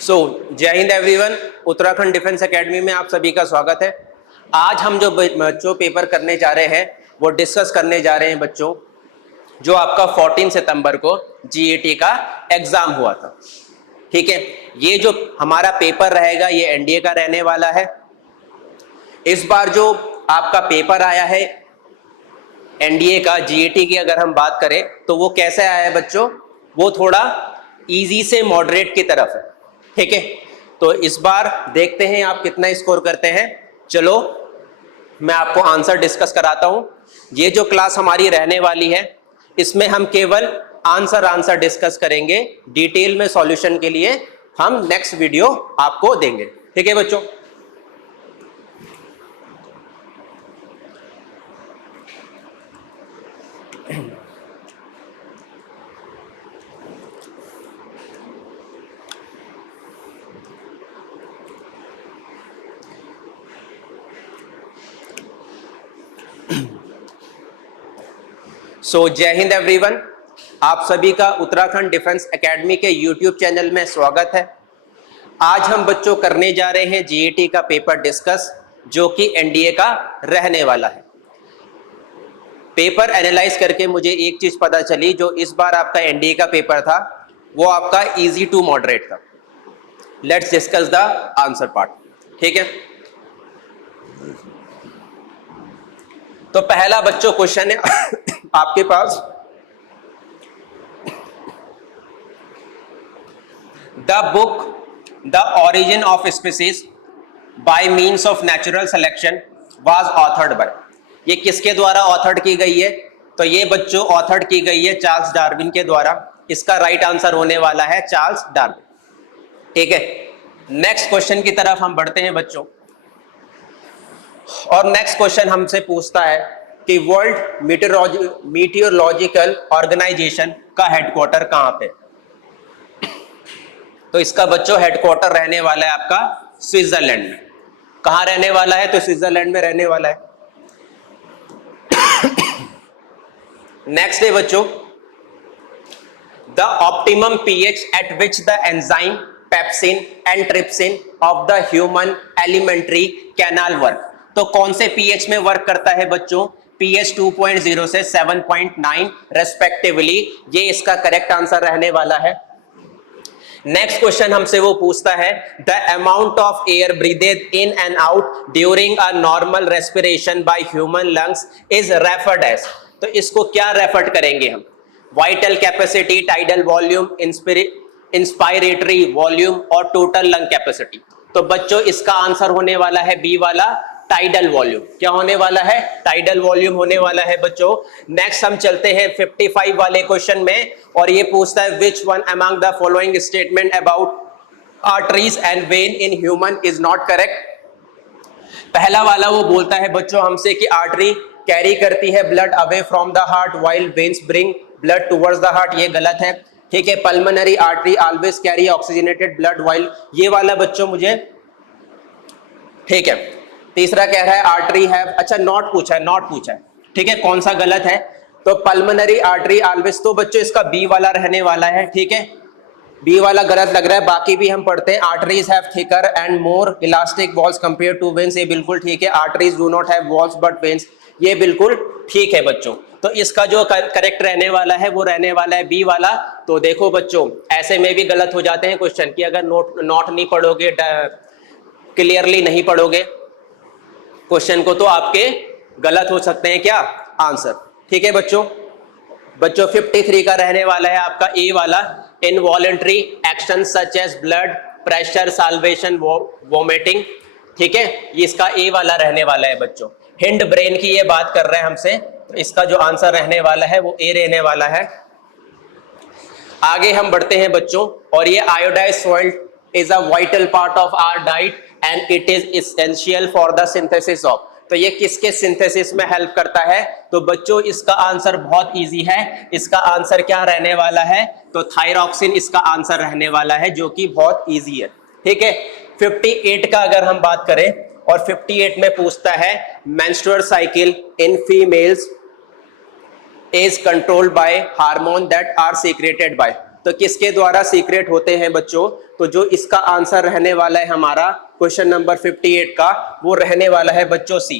सो जय Hind everyone, Uttarakhand defence academy में आप सभी का स्वागत है। आज हम जो बच्चों पेपर करने जा रहे हैं वो डिस्कस करने जा रहे हैं बच्चों, जो आपका 14 सितंबर को जीएटी का एग्जाम हुआ था। ठीक है, ये जो हमारा पेपर रहेगा ये एनडीए का रहने वाला है। इस बार जो आपका पेपर आया है एनडीए का जीएटी की अगर हम बात करें तो वो कैसे आया है बच्चों, वो थोड़ा इजी से मॉडरेट की तरफ है। ठीक है, तो इस बार देखते हैं आप कितना स्कोर करते हैं। चलो मैं आपको आंसर डिस्कस कराता हूं। ये जो क्लास हमारी रहने वाली है इसमें हम केवल आंसर डिस्कस करेंगे, डिटेल में सॉल्यूशन के लिए हम नेक्स्ट वीडियो आपको देंगे। ठीक है बच्चों, सो जय हिंद एवरीवन, आप सभी का उत्तराखंड डिफेंस एकेडमी के यूट्यूब चैनल में स्वागत है। आज हम बच्चों करने जा रहे हैं जीएटी का पेपर डिस्कस, जो कि एनडीए का रहने वाला है। पेपर एनालाइज करके मुझे एक चीज पता चली, जो इस बार आपका एनडीए का पेपर था वो आपका इजी टू मॉडरेट था। Let's discuss the answer part. ठीक है, तो पहला बच्चों क्वेश्चन है आपके पास, the book the origin of species by means of natural selection was authored by. ये किसके द्वारा ऑथर्ड की गई है? तो ये बच्चों ऑथर्ड की गई है चार्ल्स डार्विन के द्वारा। इसका राइट आंसर होने वाला है चार्ल्स डार्विन। ठीक है, नेक्स्ट क्वेश्चन की तरफ हम बढ़ते हैं बच्चों, और नेक्स्ट क्वेश्चन हमसे पूछता है कि वर्ल्ड मीटियोरोलॉजिकल ऑर्गेनाइजेशन का हेडक्वार्टर कहां पे? तो इसका बच्चों हेडक्वार्टर रहने वाला है आपका स्विट्जरलैंड में। कहां रहने वाला है? तो स्विट्जरलैंड में रहने वाला है। नेक्स्ट है बच्चों, the optimum pH eight which the enzyme pepsin and trypsin of the human alimentary canal work. तो कौन से पीएच में वर्क करता है बच्चों? पीएच 2.0 से 7.9 रेस्पेक्टिवली। ये इसका करेक्ट आंसर रहने वाला है। नेक्स्ट क्वेश्चन हमसे वो पूछता है, the amount of air breathed in and out during a normal respiration by human lungs is referred as. तो इसको क्या रेफर करेंगे हम? Vital capacity, tidal volume, inspiratory volume और टोटल लंग कैपेसिटी। तो बच्चों इसका आंसर होने वाला है बी वाला, टाइडल वॉल्यूम। क्या होने वाला है? टाइडल वॉल्यूम होने वाला है बच्चों। नेक्स्ट हम चलते हैं 55 वाले क्वेश्चन में, और ये पूछता है which one among the following statement about arteries and when in human is not correct. पहला वाला वो बोलता है बच्चों हमसे कि आर्टरी कैरी करती है blood away from the heart while veins bring blood towards the heart. ये गलत है। ठीक है, pulmonary artery always carry oxygenated blood while, ये वाला बच्चों मुझे ठीक है। तीसरा कह रहा है आर्टरी हैव, अच्छा नॉट पूछा है। ठीक है, कौन सा गलत है? तो पल्मोनरी आर्टरी ऑलवेज, तो बच्चों इसका बी वाला रहने वाला है। ठीक है, बी वाला गलत लग रहा है। बाकी भी हम पढ़ते हैं, arteries have thicker and more elastic walls compare to veins, ये बिल्कुल ठीक है। Arteries do not have walls but veins, ये बिल्कुल ठीक है बच्चों। तो इसका जो करेक्ट रहने वाला है वो रहने वाला है बी वाला। तो देखो बच्चों, ऐसे में भी गलत हो जाते हैं क्वेश्चन कि अगर नोट नहीं पढ़ोगे, क्लियरली नहीं पढ़ोगे क्वेश्चन को, तो आपके गलत हो सकते हैं क्या आंसर। ठीक है बच्चों, 53 का रहने वाला है आपका ए वाला, involuntary action such as blood pressure salivation vomiting. ठीक है, ये इसका ए वाला रहने वाला है बच्चों। हिंड ब्रेन की ये बात कर रहे हैं हमसे, तो इसका जो आंसर रहने वाला है वो ए रहने वाला है। आगे हम बढ़ते हैं बच्चों, और ये iodized salt is a vital part of our diet and it is essential for the synthesis of. तो ये किसके सिंथेसिस में हेल्प करता है? तो बच्चों इसका आंसर बहुत इजी है। इसका आंसर क्या रहने वाला है? तो थायरॉक्सिन इसका आंसर रहने वाला है, जो कि बहुत इजी है। ठीक है, 58 का अगर हम बात करें, और 58 में पूछता है menstrual cycle in females is controlled by hormone that are secreted by। तो किसके द्वारा सीक्रेट होते हैं बच्चों? तो जो इसका आंसर रहने वाला है हमारा क्वेश्चन नंबर 58 का, वो रहने वाला है बच्चों सी।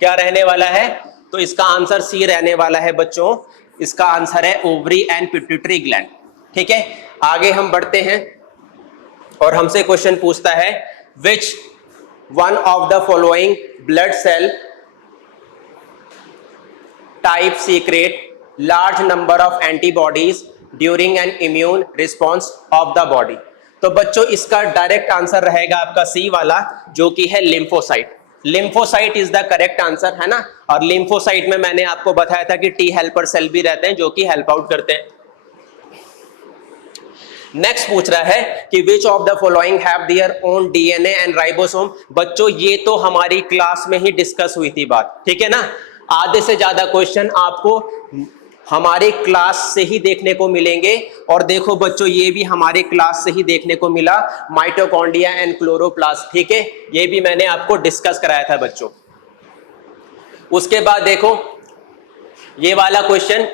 क्या रहने वाला है? तो इसका आंसर सी रहने वाला है बच्चों। इसका आंसर है ओवरी एंड पिट्यूटरी ग्लैंड। ठीक है, आगे हम बढ़ते हैं और हमसे क्वेश्चन पूछता है which one of the following blood cell type secrete large number of antibodies during an immune response of the body. तो बच्चों इसका डायरेक्ट आंसर रहेगा आपका सी वाला, जो कि है lymphocyte. Lymphocyte is the correct answer, है ना। और लिम्फोसाइट में मैंने आपको बताया था कि टी हेल्पर सेल भी रहते हैं जो कि हेल्प आउट करते हैं। नेक्स्ट पूछ रहा है कि विच of the following have their own DNA and ribosome. बच्चों ये तो हमारी क्लास में ही डिस्कस हुई थी बात, ठीक है ना। आधे से ज्यादा क्वेश्चन आपको हमारे क्लास से ही देखने को मिलेंगे। और देखो बच्चों ये भी हमारे क्लास से ही देखने को मिला, माइटोकॉन्ड्रिया एंड क्लोरोप्लास्ट। ठीक है, ये भी मैंने आपको डिस्कस कराया था बच्चों। उसके बाद देखो ये वाला क्वेश्चन,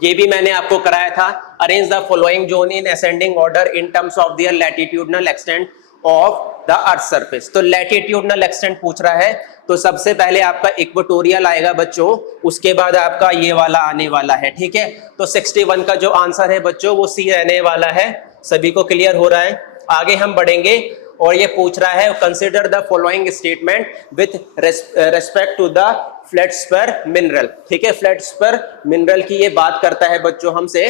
ये भी मैंने आपको कराया था। Arrange the following zone in ascending order in terms of their latitudinal extent of the earth surface. तो लैटिट्यूडनल एक्सटेंट पूछ रहा है, तो सबसे पहले आपका इक्वेटोरियल आएगा बच्चों, उसके बाद आपका ये वाला आने वाला है। ठीक है, तो 61 का जो आंसर है बच्चों वो सी रहने वाला है। सभी को क्लियर हो रहा है? आगे हम बढ़ेंगे और ये पूछ रहा है consider the following statement with respect to the feldspar mineral. ठीक है, फेल्डस्पर मिनरल की ये बात करता है बच्चों हमसे,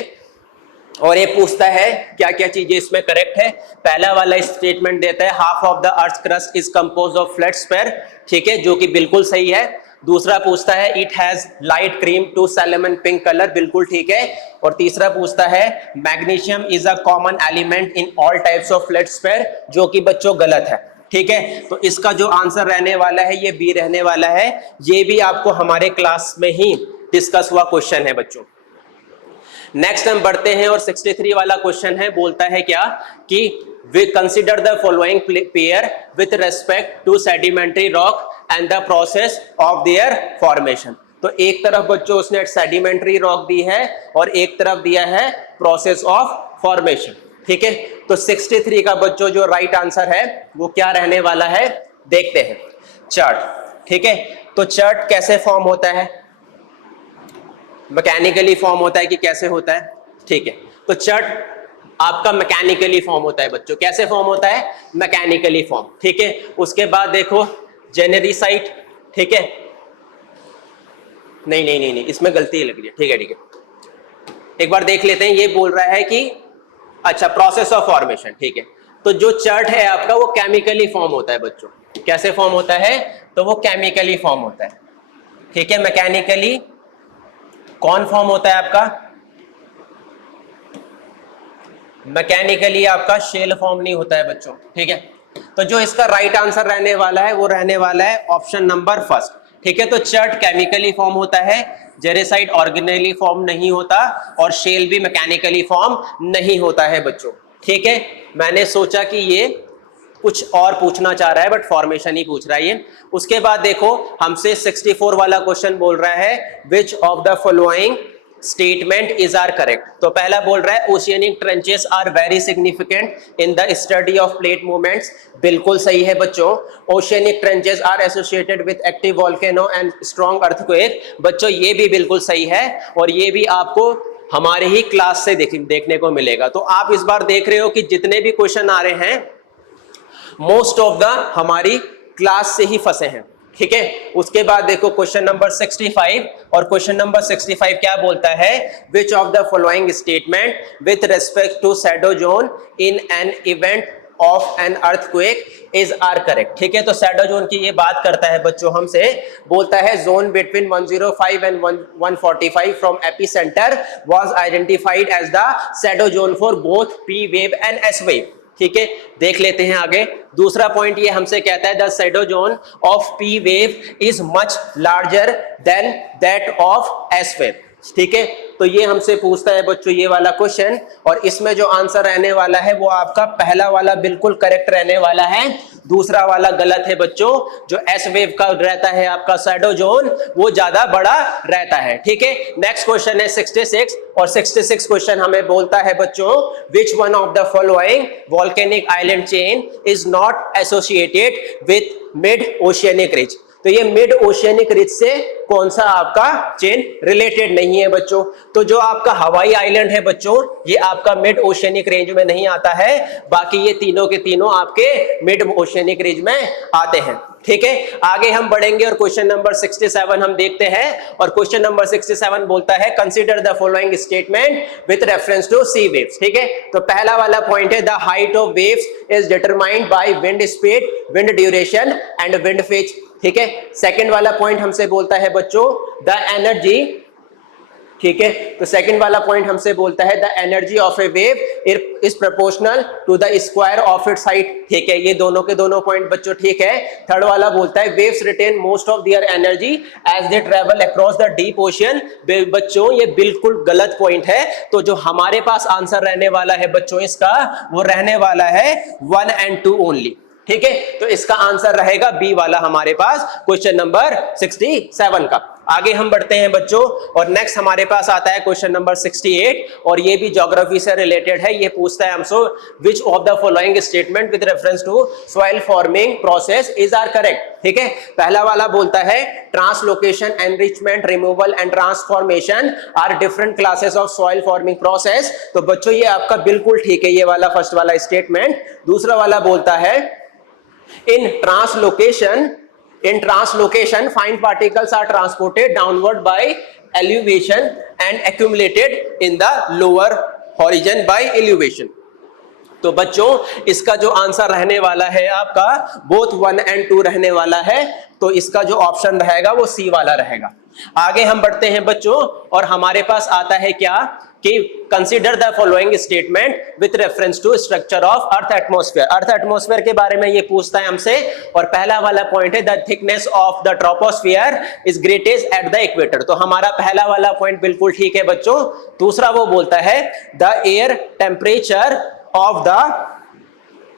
और ये पूछता है क्या क्या चीजें इसमें करेक्ट है। पहला वाला स्टेटमेंट देता है half of the earth crust is composed of feldspar, ठीक है, जो कि बिल्कुल सही है। दूसरा पूछता है it has light cream to salmon pink colour, बिल्कुल ठीक है। और तीसरा पूछता है magnesium is a common element in all types of feldspar, जो कि बच्चों गलत है। ठीक है, तो इसका जो आंसर रहने वाला है ये बी रहने वाला है। ये भी आपको हमारे क्लास में ही डिस्कस हुआ क्वेश्चन है बच्चों। नेक्स्ट हम बढ़ते हैं और 63 वाला क्वेश्चन है, बोलता है क्या कि we consider the following pair with respect to sedimentary rock and the process of their formation. तो एक तरफ बच्चों उसने सेडिमेंट्री रॉक दी है और एक तरफ दिया है प्रोसेस ऑफ फॉर्मेशन। ठीक है, तो 63 का बच्चों जो राइट आंसर है वो क्या रहने वाला है, देखते हैं। चार्ट, ठीक है, तो चार्ट कैसे फॉर्म होता है? मैकेनिकली फॉर्म होता है कि कैसे होता है? ठीक है, तो चार्ट आपका मैकेनिकली फॉर्म होता है बच्चों। कैसे फॉर्म होता है? Mechanically form. ठीक है, उसके बाद देखो जेनेरिसाइट, ठीक है, नहीं, इसमें गलती लग रही है। ठीक है, ठीक है, एक बार देख लेते हैं। ये बोल रहा है कि अच्छा प्रोसेस ऑफ फॉर्मेशन, ठीक है, तो जो चार्ट है आपका वो केमिकली फॉर्म होता है बच्चों। कैसे फॉर्म होता है? तो वो केमिकली फॉर्म होता है। ठीक है, मैकेनिकली कौन फॉर्म होता है आपका? मैकेनिकली आपका शेल फॉर्म नहीं होता है बच्चों। ठीक है, तो जो इसका राइट आंसर रहने वाला है वो रहने वाला है ऑप्शन नंबर फर्स्ट। ठीक है, तो चार्ट केमिकली फॉर्म होता है, जेरेसाइट ऑर्गेनिकली फॉर्म नहीं होता और शेल भी मैकेनिकली फॉर्म नहीं होता है बच्चों। ठीक है, मैंने सोचा कि ये कुछ और पूछना चाह रहा है बट फॉर्मेशन ही पूछ रहा है ये। उसके बाद देखो हमसे 64 वाला क्वेश्चन बोल रहा है which of the following statement is are correct. तो पहला बोल रहा है oceanic trenches are very significant in the study of plate movements, बिल्कुल सही है बच्चों। Oceanic trenches are associated with active volcano and strong earthquake, बच्चों ये भी बिल्कुल सही है और ये भी आपको हमारे ही क्लास से देखने को मिलेगा। तो आप इस बार देख रहे हो कि जितने भी क्वेश्चन आ रहे हैं मोस्ट ऑफ द हमारी क्लास से ही फंसे हैं। ठीक है, उसके बाद देखो क्वेश्चन नंबर 65, और क्वेश्चन नंबर 65 क्या बोलता है? Which of the following statement with respect to shadow zone in an event of an earthquake is are correct. ठीक है, तो शैडो जोन की ये बात करता है बच्चों हमसे, बोलता है zone between 105 and 145 from epicentre was identified as the shadow zone for both P wave and S wave. ठीक है, देख लेते हैं आगे। दूसरा पॉइंट ये हमसे कहता है the shadow zone of P wave is much larger than that of S wave. ठीक है, तो ये हमसे पूछता है बच्चों ये वाला क्वेश्चन, और इसमें जो आंसर रहने वाला है वो आपका पहला वाला बिल्कुल करेक्ट रहने वाला है, दूसरा वाला गलत है बच्चों। जो एस वेव का रहता है आपका शैडो जोन वो ज्यादा बड़ा रहता है, ठीक है। नेक्स्ट क्वेश्चन है 66, और 66 क्वेश्चन हमें बोलता है बच्चों विच one of the following volcanic island chain is not associated with mid oceanic ridge. तो ये मिड ओशियनिक रिज से कौन सा आपका चेन रिलेटेड नहीं है बच्चों। तो जो आपका हवाई आइलैंड है बच्चों ये आपका मिड ओशियनिक रेंज में नहीं आता है, बाकी ये तीनों के तीनों आपके मिड ओशियनिक रेंज में आते हैं, ठीक है। आगे हम बढ़ेंगे और क्वेश्चन नंबर 67 हम देखते हैं, और क्वेश्चन नंबर 67 बोलता है consider the following statement with reference to sea waves, ठीक है। तो पहला वाला पॉइंट है the height of waves is determined by wind speed, wind duration and wind phase, ठीक है। सेकंड वाला पॉइंट हमसे बोलता है बच्चों द एनर्जी, ठीक है। तो सेकंड वाला पॉइंट हमसे बोलता है the energy of a wave is proportional to the square of its height, ठीक है। ये दोनों के दोनों पॉइंट बच्चों ठीक है। थर्ड वाला बोलता है waves retain most of their energy as they travel across the deep ocean, बच्चों ये बिल्कुल गलत पॉइंट है। तो जो हमारे पास आंसर रहने वाला है बच्चों इसका वो रहने वाला है 1 and 2 ओनली, ठीक है। तो इसका आंसर रहेगा बी वाला हमारे पास क्वेश्चन नंबर 67 का। आगे हम बढ़ते हैं बच्चों, और नेक्स्ट हमारे पास आता है क्वेश्चन नंबर 68, और ये भी ज्योग्राफी से रिलेटेड है। ये पूछता है हमसे which of the following statement with reference to soil forming process is are correct, ठीक है। पहला वाला बोलता है translocation, enrichment, removal and transformation are different classes of soil forming process. तो बच्चों ये आपका बिल्कुल ठीक है, ये वाला फर्स्ट वाला स्टेटमेंट। दूसरा वाला बोलता है in translocation fine particles are transported downward by elevation and accumulated in the lower horizon by elevation। तो बच्चों इसका जो आंसर रहने वाला है आपका बोथ 1 and 2 रहने वाला है, तो इसका जो ऑप्शन रहेगा वो सी वाला रहेगा। आगे हम बढ़ते हैं बच्चों, और हमारे पास आता है क्या कि consider the following statement with reference to structure of earth atmosphere. Earth atmosphere के बारे में ये पूछता है हमसे, और पहला वाला पॉइंट है the thickness of the troposphere is greatest at the equator. तो हमारा पहला वाला पॉइंट बिल्कुल ठीक है बच्चों। दूसरा वो बोलता है the air temperature of the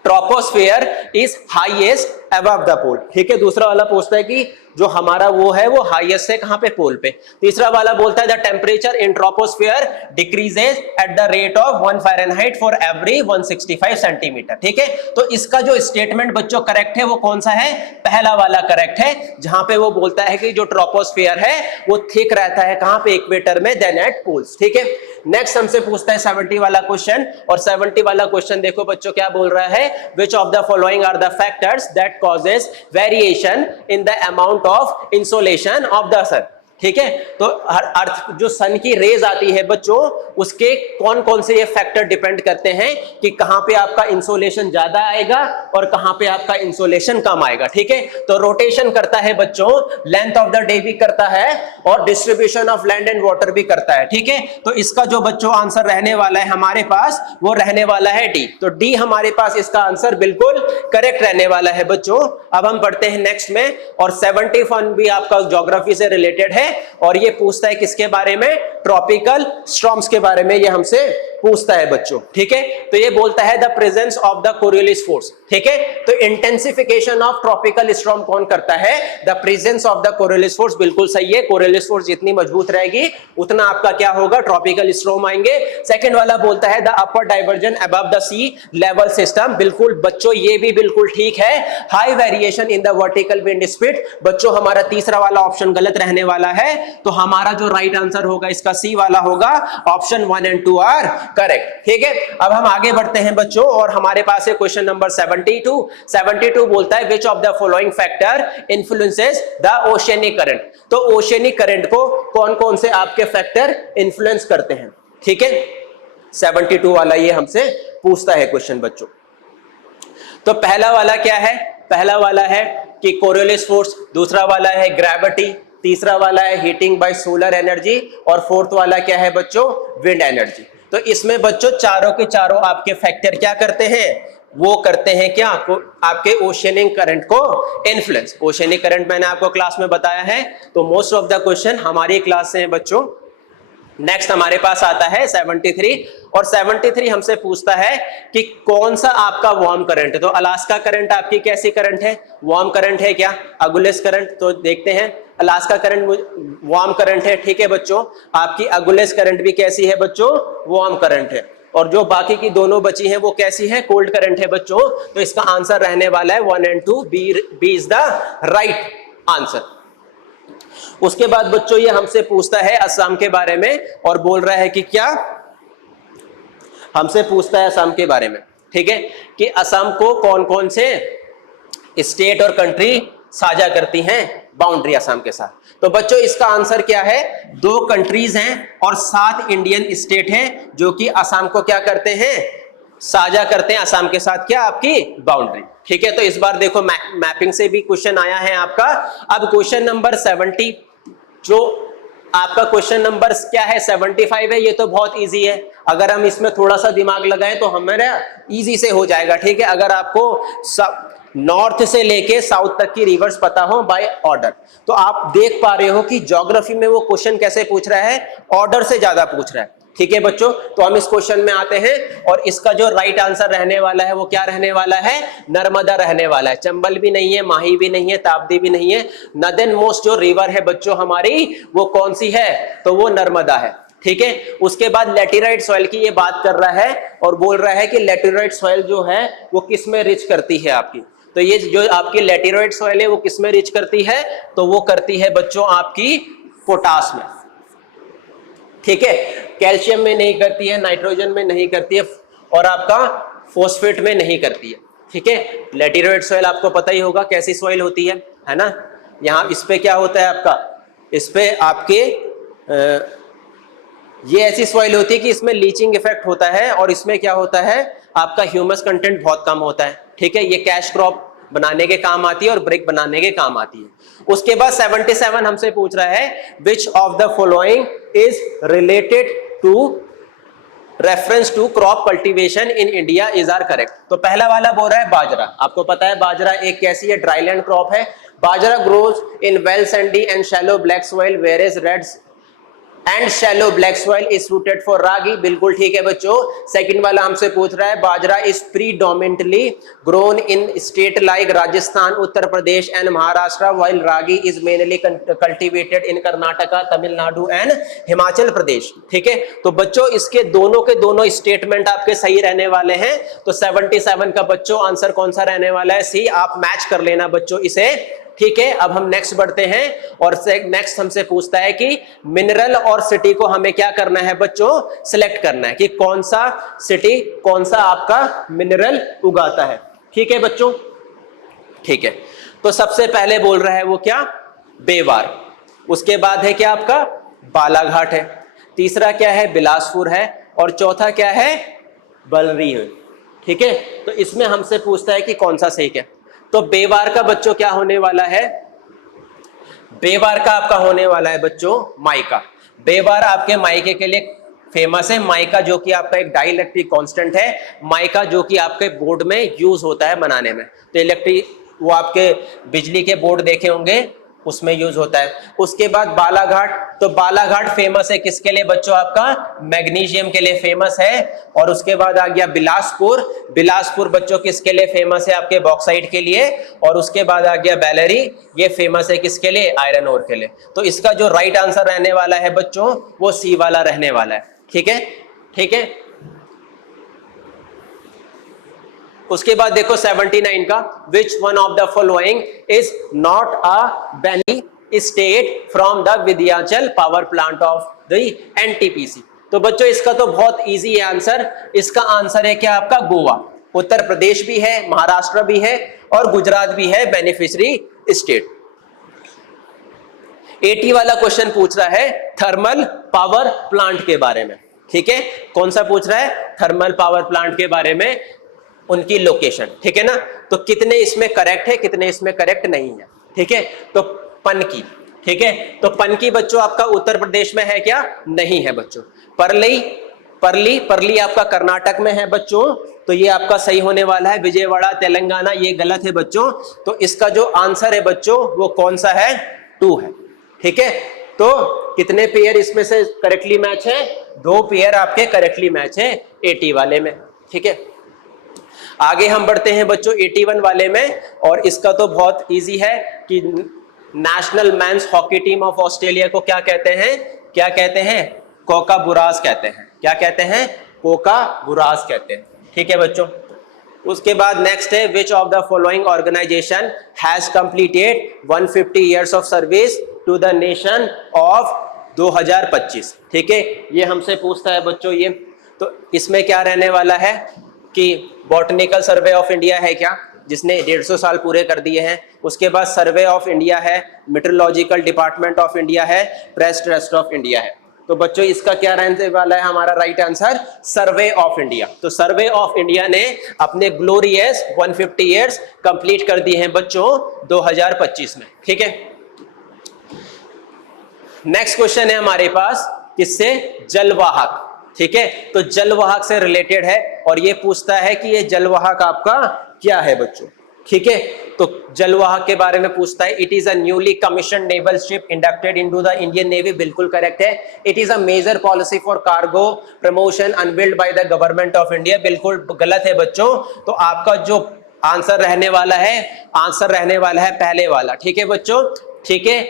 troposphere is highest above the pole, ठीक है। दूसरा वाला पूछता है कि जो हमारा वो है वो हाईएस्ट है कहां पे, पोल पे। तीसरा वाला बोलता है the temperature in troposphere decreases at the rate of 1 Fahrenheit for every 165 centimetre, ठीक है। तो इसका जो स्टेटमेंट बच्चों करेक्ट है वो कौन सा है, पहला वाला करेक्ट है, जहां पे वो बोलता है कि जो ट्रोपोस्फियर है वो थिक रहता है कहां पे, इक्वेटर में, देन एट पोल्स, ठीक है। नेक्स्ट हमसे पूछता है 70 वाला क्वेश्चन, और 70 वाला क्वेश्चन देखो बच्चों क्या बोल रहा है, which of the following are the factors that causes variation in the amount of insolation of the sun, ठीक है। तो हर अर्थ जो सन की रेज आती है बच्चों उसके कौन कौन से ये फैक्टर डिपेंड करते हैं कि कहां पे आपका इंसोलेशन ज्यादा आएगा और कहां पे आपका इंसोलेशन कम आएगा, ठीक है। तो रोटेशन करता है बच्चों, लेंथ ऑफ द डे भी करता है, और distribution of land and water भी करता है, ठीक है। तो इसका जो बच्चों आंसर रहने वाला है हमारे पास वो रहने वाला है डी। तो डी हमारे पास इसका आंसर बिल्कुल करेक्ट रहने वाला है बच्चों। अब हम पढ़ते हैं नेक्स्ट में, और 71 भी आपका ज्योग्राफी से रिलेटेड है, और ये पूछता है किसके बारे में, ट्रॉपिकल स्टॉर्म्स के बारे में ये हमसे पूछता है बच्चों, ठीक है। तो ये बोलता है the presence of the Coriolis force, ठीक है। तो इंटेंसिफिकेशन ऑफ ट्रॉपिकल स्टॉर्म कौन करता है, the presence of the Coriolis force, बिल्कुल सही है। कोरियोलिस फोर्स जितनी मजबूत रहेगी उतना आपका क्या होगा, ट्रॉपिकल स्टॉर्म आएंगे। सेकंड वाला बोलता है the upper divergence above the sea level system, बिल्कुल बच्चों ये भी बिल्कुल ठीक है। High variation in the vertical wind speed, बच्चों हमारा तीसरा वाला ऑप्शन गलत रहने वाला है, तो हमारा जो राइट आंसर होगा इसका सी वाला होगा, ऑप्शन 1 and 2 आर करेक्ट, ठीक है। अब हम आगे बढ़ते हैं बच्चों, और हमारे पास है क्वेश्चन नंबर 72 बोलता है which of the following factor influences the oceanic current. तो ओशियनिक करंट को कौन कौन से आपके फैक्टर इन्फ्लुएंस करते हैं, ठीक है। 72 वाला ये हमसे पूछता है क्वेश्चन बच्चों। तो पहला वाला क्या है, पहला वाला है कि कोरियोलिस फोर्स, दूसरा वाला है ग्रेविटी, तीसरा वाला है हीटिंग बाय सोलर एनर्जी, और फोर्थ वाला क्या है बच्चों, विंड एनर्जी। तो इसमें बच्चों चारों के चारों आपके फैक्टर क्या करते हैं, वो करते हैं क्या, आपके ओशियनिक करंट को इन्फ्लुएंस। ओशियनिक करंट मैंने आपको क्लास में बताया है, तो मोस्ट ऑफ द क्वेश्चन हमारी क्लास से हैं बच्चों। नेक्स्ट हमारे पास आता है 73, और 73 हमसे पूछता है कि कौन सा आपका वार्म करंट है। तो अलास्का करंट आपकी कैसी करंट है, वार्म करंट है क्या, अगुलेस करंट। तो देखते हैं, अलास्का करंट वार्म करंट है, ठीक है बच्चों। आपकी अगुलेस करंट भी कैसी है बच्चों, वार्म करंट है। और जो बाकी की दोनों बची हैं वो कैसी है, कोल्ड करंट है बच्चों। तो इसका आंसर रहने वाला है 1 and 2, B is the right answer. उसके बाद बच्चों ये हमसे पूछता है असम के बारे में, और बोल रहा है कि क्या, हमसे पूछता है असम के बारे में, ठीक है, कि असम को कौन कौन से स्टेट और कंट्री साझा करती हैं बाउंड्री असम के साथ। तो बच्चों इसका आंसर क्या है, 2 कंट्रीज हैं और 7 इंडियन स्टेट हैं जो कि असम को क्या करते हैं, साझा करते हैं असम के साथ क्या, आपकी बाउंड्री, ठीक है। तो इस बार देखो मैपिंग से भी क्वेश्चन आया है आपका। अब क्वेश्चन नंबर 70, जो आपका क्वेश्चन नंबर क्या है 75 है, ये तो बहुत इजी है। अगर हम इसमें थोड़ा सा दिमाग लगाएं तो हमारा इजी से हो जाएगा, ठीक है। अगर आपको नॉर्थ से लेके साउथ तक की रिवर्स पता हो बाय ऑर्डर, तो आप देख पा रहे हो कि ज्योग्राफी में वो क्वेश्चन कैसे पूछ रहा है, ऑर्डर से ज्यादा पूछ रहा है, ठीक है बच्चों। तो हम इस क्वेश्चन में आते हैं, और इसका जो राइट आंसर रहने वाला है वो क्या रहने वाला है, नर्मदा रहने वाला है। चंबल भी नहीं है, माही भी नहीं है, ताप्ती भी नहीं है। नदन मोस्ट जो रिवर है बच्चों हमारी, वो कौन सी है, तो वो नर्मदा है, ठीक है। उसके बाद लैटेराइट सॉइल की ये बात कर रहा है, और बोल रहा है कि लैटेराइट सॉइल जो है वो किस में रिच करती है आपकी। तो ये जो आपकी लैटेराइट सॉइल है वो किस में रिच करती है, तो वो करती है बच्चों आपकी पोटास में, ठीक है। कैल्शियम में नहीं करती है, नाइट्रोजन में नहीं करती है, और आपका फॉस्फेट में नहीं करती है, ठीक है। लैटेराइट सॉइल आपको पता ही होगा कैसी सॉइल होती है ना। यहाँ इस पे क्या होता है आपका, इस पे आपके ये ऐसी सॉइल होती है कि इसमें लीचिंग इफेक्ट होता है, और इसमें क्या होता है आपका ह्यूमस कंटेंट बहुत कम होता है, ठीक है। ये कैश क्रॉप बनाने के काम आती है और ब्रिक बनाने के काम आती है। उसके बाद 77 हमसे पूछ रहा है, which of the following is related to reference to crop cultivation in India is are correct. तो पहला वाला बोल रहा है बाजरा। आपको पता है बाजरा एक कैसी है, ड्राईलैंड क्रॉप है। Bajra grows in well sandy and shallow black soil where red and shallow black soil is suited for ragi. बिल्कुल ठीक है बच्चों। सेकंड वाला हमसे पूछ रहा है, bajra is predominantly grown in state like Rajasthan, Uttar Pradesh and Maharashtra, while ragi is mainly cultivated in Karnataka, Tamil Nadu and Himachal Pradesh, ठीक है। तो बच्चों इसके दोनों के दोनों स्टेटमेंट आपके सही रहने वाले हैं। तो 77 का बच्चों आंसर कौन सा रहने वाला है, सी। आप मैच कर लेना बच्चों इसे, ठीक है। अब हम नेक्स्ट बढ़ते हैं, और नेक्स्ट हमसे पूछता है कि मिनरल और सिटी को हमें क्या करना है बच्चों, सिलेक्ट करना है कि कौन सा सिटी कौन सा आपका मिनरल उगाता है, ठीक है बच्चों, ठीक है। तो सबसे पहले बोल रहा है वो क्या, बेवार। उसके बाद है क्या आपका बालाघाट है, तीसरा क्या है बिलासपुर है, और चौथा क्या है बलरी है, ठीक है। तो इसमें हमसे पूछता है कि कौन सा सही है। तो बेवार का बच्चों क्या होने वाला है, बेवार का आपका होने वाला है बच्चों माइका। बेवार आपके माइके के लिए फेमस है। माइका जो कि आपका एक डाइलेक्ट्रिक कांस्टेंट है, माइका जो कि आपके बोर्ड में यूज होता है बनाने में। तो इलेक्ट्रिक वो आपके बिजली के बोर्ड देखे होंगे उसमें यूज होता है। उसके बाद बालाघाट, तो बालाघाट फेमस है किसके लिए बच्चों, आपका मैग्नीशियम के लिए फेमस है। और उसके बाद आ गया बिलासपुर, बिलासपुर बच्चों किसके लिए फेमस है, आपके बॉक्साइट के लिए। और उसके बाद आ गया बेलरी, ये फेमस है किसके लिए, आयरन ओर के लिए। तो इसका जो राइट आंसर रहने वाला है बच्चों वो सी वाला रहने वाला है, ठीक है, ठीक है। उसके बाद देखो 79 का, which one of the following is not a बेनी state from the Vindhyachal power plant of the NTPC. तो बच्चों इसका तो बहुत इजी है आंसर। इसका आंसर है क्या आपका गोवा। उत्तर प्रदेश भी है, महाराष्ट्र भी है, और गुजरात भी है बेनिफिशियरी स्टेट। 80 वाला क्वेश्चन पूछ रहा है थर्मल पावर प्लांट के बारे में, ठीक है। कौन सा पूछ रहा है, थर्मल पावर प्लांट के बारे में, उनकी लोकेशन, ठीक है ना। तो कितने इसमें करेक्ट है, कितने इसमें करेक्ट नहीं है, ठीक है। तो पनकी, ठीक है। तो पनकी बच्चों आपका उत्तर प्रदेश में है क्या, नहीं है बच्चों। परली, परली, परली आपका कर्नाटक में है बच्चों, तो ये आपका सही होने वाला है। विजयवाड़ा तेलंगाना, ये गलत है बच्चों। तो इसका जो आंसर है बच्चों वो कौन सा है, 2 है, ठीक है। तो कितने पेयर इसमें से करेक्टली मैच है? 2 पेयर आपके करेक्टली मैच है 80 वाले में। ठीक है, आगे हम बढ़ते हैं बच्चों 81 वाले में, और इसका तो बहुत इजी है कि national men's hockey team of Australia को क्या कहते हैं? क्या कहते हैं? कोकाबुरास कहते हैं। क्या कहते हैं? कोकाबुरास कहते हैं। ठीक है बच्चों, उसके बाद नेक्स्ट है which of the following organisation has completed 150 years of service to the nation of 2025। ठीक है, ये हमसे पूछता है बच्चों ये, तो इसमें क्या रहने वाला है कि बॉटनिकल सर्वे ऑफ इंडिया है क्या, जिसने 150 साल पूरे कर दिए हैं। उसके बाद सर्वे ऑफ इंडिया है, मेट्रोलॉजिकल डिपार्टमेंट ऑफ इंडिया है, प्रेस ट्रस्ट ऑफ इंडिया है। तो बच्चों इसका क्या रहने वाला है हमारा right answer? Survey of India. तो सर्वे ऑफ इंडिया ने अपने ग्लोरियस 150 इयर्स कंप्लीट कर दिए हैं बच्चों 2025 में। ठीक है, नेक्स्ट क्वेश्चन है हमारे पास किससे? जलवाहक। ठीक है, तो जलवाहक से रिलेटेड है, और ये पूछता है कि ये जलवाहक आपका क्या है बच्चों। ठीक है, तो जलवाहक के बारे में पूछता है। It is a newly commission naval ship inducted into the Indian Navy. बिल्कुल करेक्ट है। It is a major policy for cargo promotion unveiled by the government of India. बिल्कुल गलत है बच्चों। तो आपका जो आंसर रहने वाला है, आंसर रहने वाला है पहले वाला। ठीक है बच्चों, ठीक है,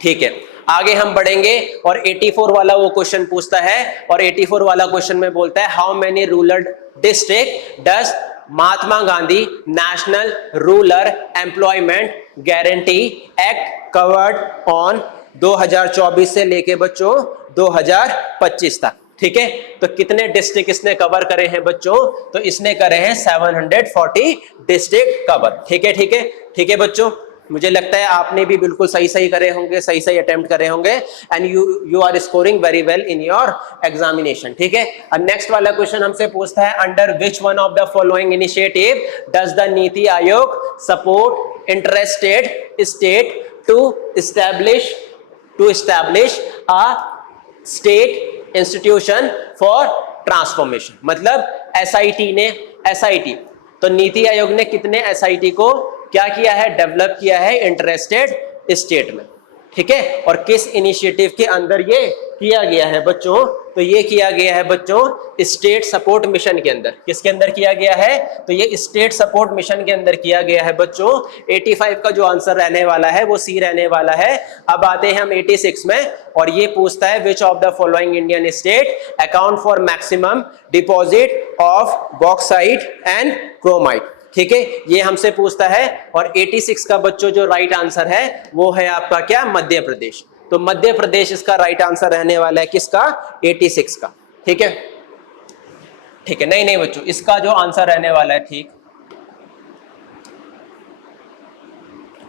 ठीक है, आगे हम बढ़ेंगे और 84 वाला वो क्वेश्चन पूछता है, और 84 वाला क्वेश्चन में बोलता है how many rural district does Mahatma Gandhi national rural employment guarantee act covered on 2024 से लेके बच्चों 2025 तक। ठीक है, तो कितने डिस्ट्रिक्ट इसने कवर करे हैं बच्चों? तो इसने करे हैं 740 डिस्ट्रिक्ट कवर। ठीक है, ठीक है, ठीक है बच्चों, मुझे लगता है आपने भी बिल्कुल सही सही करे होंगे, सही सही अटेम्प्ट करे होंगे, and you are scoring very well in your examination. ठीक है, अब नेक्स्ट वाला क्वेश्चन हमसे पूछता है under which one of the following initiative does the NITI Aayog support interested state to establish a state institution for transformation. मतलब एसआईटी ने, SIT, तो नीति आयोग ने कितने एसआईटी को क्या किया है? डेवलप किया है इंटरेस्टेड स्टेट में। ठीक है, और किस इनिशिएटिव के अंदर ये किया गया है बच्चों? तो ये किया गया है बच्चों स्टेट सपोर्ट मिशन के अंदर। किसके अंदर किया गया है? तो ये स्टेट सपोर्ट मिशन के अंदर किया गया है बच्चों। 85 का जो आंसर रहने वाला है वो सी रहने वाला है। अब आते हैं हम 86 में, और ये पूछता है which of the following Indian state account for maximum deposit of bauxite and chromite. ठीक है, ये हमसे पूछता है, और 86 का बच्चों जो राइट आंसर है वो है आपका क्या? मध्य प्रदेश। तो मध्य प्रदेश इसका राइट आंसर रहने वाला है किसका? 86 का। ठीक है, ठीक है, नहीं नहीं बच्चों, इसका जो आंसर रहने वाला है, ठीक,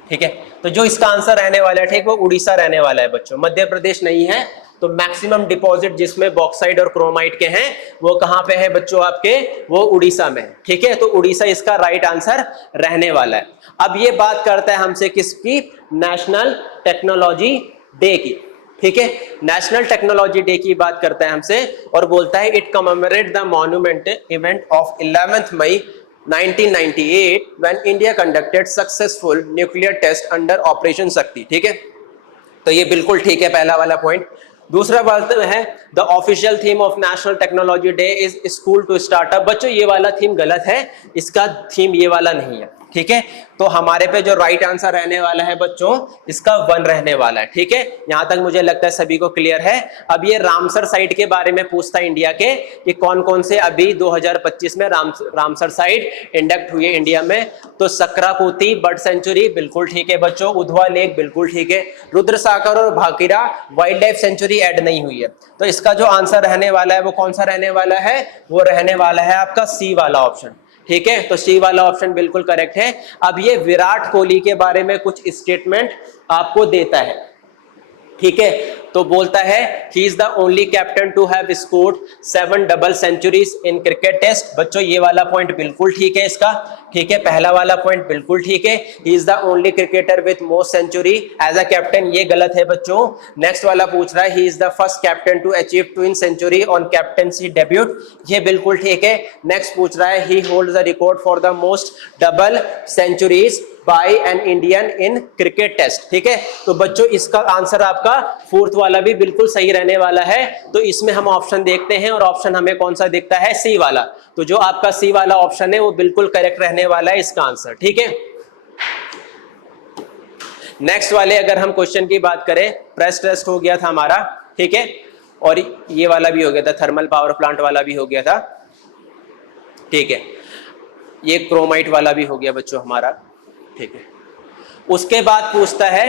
ठीक है, तो जो इसका आंसर रहने वाला है ठीक वो उड़ीसा रहने वाला है बच्चों, मध्य प्रदेश नहीं है। तो मैक्सिमम डिपॉजिट जिसमें बॉक्साइट और क्रोमाइट के हैं वो कहां पे है बच्चों? आपके वो उड़ीसा में है। ठीक है, तो उड़ीसा इसका राइट आंसर रहने वाला है। अब ये बात करता है हमसे किसकी? नेशनल टेक्नोलॉजी डे की। ठीक है, नेशनल टेक्नोलॉजी डे की बात करता है हमसे, और बोलता है it commemorate the monument event of 11 May 1998 when India conducted successful nuclear test under Operation शक्ति। ठीक है, तो ये बिल्कुल ठीक है पहला वाला पॉइंट। दूसरा बात है the official theme of national technology day is school to startup. बच्चों ये वाला थीम गलत है, इसका थीम ये वाला नहीं है। ठीक है, तो हमारे पे जो राइट आंसर रहने वाला है बच्चों इसका 1 रहने वाला है। ठीक है, यहां तक मुझे लगता है सभी को क्लियर है। अब ये रामसर साइट के बारे में पूछता है इंडिया के कि कौन कौन से अभी 2025 में रामसर साइट इंडक्ट हुई है इंडिया में। तो सकराकोती बर्ड सेंचुरी बिल्कुल ठीक है बच्चों, उधवा लेक बिल्कुल ठीक है, रुद्रसागर और भाकीरा वाइल्ड लाइफ सेंचुरी ऐड नहीं हुई है। तो इसका जो आंसर रहने वाला है वो कौन सा रहने वाला है? वो रहने वाला है आपका सी वाला ऑप्शन। ठीक है, तो सी वाला ऑप्शन बिल्कुल करेक्ट है। अब ये विराट कोहली के बारे में कुछ स्टेटमेंट आपको देता है। ठीक है, तो बोलता है he is the only captain to have scored 7 double centuries in cricket test. बच्चों ये वाला पॉइंट बिल्कुल ठीक है इसका। ठीक है, पहला वाला पॉइंट बिल्कुल ठीक है। He is the only cricketer with most century as a captain, ये गलत है बच्चों। नेक्स्ट वाला पूछ रहा है he is the first captain to achieve twin century on captaincy debut, ये बिल्कुल ठीक है। नेक्स्ट पूछ रहा है he holds the record for the most double centuries by an Indian in cricket test. ठीक है, तो बच्चों इसका आंसर आपका फोर्थ वाला भी बिल्कुल सही रहने वाला है। तो इसमें हम ऑप्शन देखते हैं और ऑप्शन हमें कौन सा दिखता है, सी वाला। तो जो आपका सी वाला ऑप्शन है वो बिल्कुल करेक्ट रहने वाला है इसका आंसर। ठीक है, नेक्स्ट वाले अगर हम क्वेश्चन की बात करें, प्रेस टेस्ट हो गया था हमारा। ठीक है, और ये वाला भी हो गया था, थर्मल पावर प्लांट वाला भी हो गया था। ठीक है, ये क्रोमाइट वाला भी हो गया बच्चों हमारा। ठीक है, उसके बाद पूछता है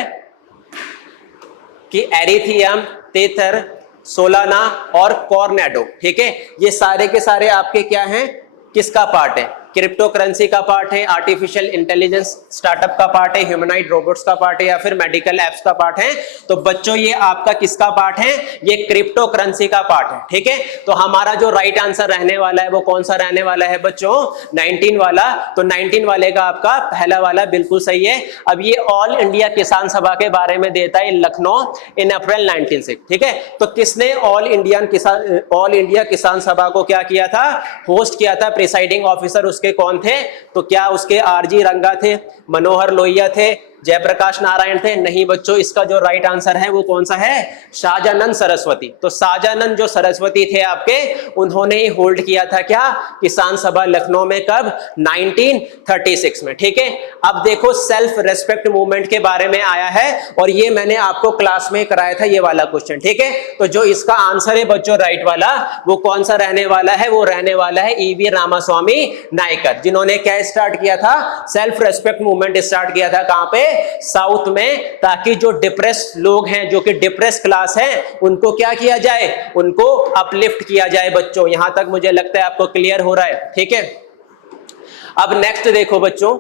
कि एरिथियम, तेथर, सोलाना और कॉर्नेडो। ठीक है, ये सारे के सारे आपके क्या हैं, किसका पार्ट है, क्रिप्टो करेंसी का पार्ट है, आर्टिफिशियल इंटेलिजेंस स्टार्टअप का पार्ट है, ह्यूमनॉइड रोबोट्स का पार्ट है, या फिर मेडिकल एप्स का पार्ट है। तो बच्चों ये आपका किसका पार्ट है, ये क्रिप्टो करेंसी का पार्ट है। ठीक है, तो हमारा जो राइट आंसर रहने वाला है वो कौन सा रहने वाला है बच्चों, 19 वाला। तो 19 वाले का आपका पहला वाला बिल्कुल सही है। अब ये ऑल इंडिया किसान सभा के बारे में देता है लखनऊ इन अप्रैल 1906। ठीक है, तो किसने ऑल इंडिया किसान सभा को क्या किया था, होस्ट किया था, प्रिसाइडिंग ऑफिसर उसके कौन थे, तो क्या उसके आरजी रंगा थे, मनोहर लोहिया थे, जयप्रकाश नारायण थे? नहीं बच्चों, इसका जो राइट आंसर है वो कौन सा है, शाहजानंद सरस्वती। तो शाहजानंद जो सरस्वती थे आपके, उन्होंने ही होल्ड किया था क्या, किसान सभा लखनऊ में, कब, 1936 में। ठीक है, अब देखो सेल्फ रेस्पेक्ट मूवमेंट के बारे में आया है और ये मैंने आपको क्लास में कराया था ये वाला क्वेश्चन। ठीक है, तो जो इसका आंसर है बच्चों राइट वाला, वो कौन सा रहने वाला है, वो रहने वाला है ईवी रामास्वामी नायकर, जिन्होंने क्या स्टार्ट किया था, सेल्फ रेस्पेक्ट मूवमेंट स्टार्ट किया था। कहां पे, साउथ में, ताकि जो डिप्रेस लोग हैं, जो कि डिप्रेस क्लास है, उनको क्या किया जाए, उनको अपलिफ्ट किया जाए। बच्चों यहां तक मुझे लगता है आपको क्लियर हो रहा है। ठीक है, अब नेक्स्ट देखो बच्चों,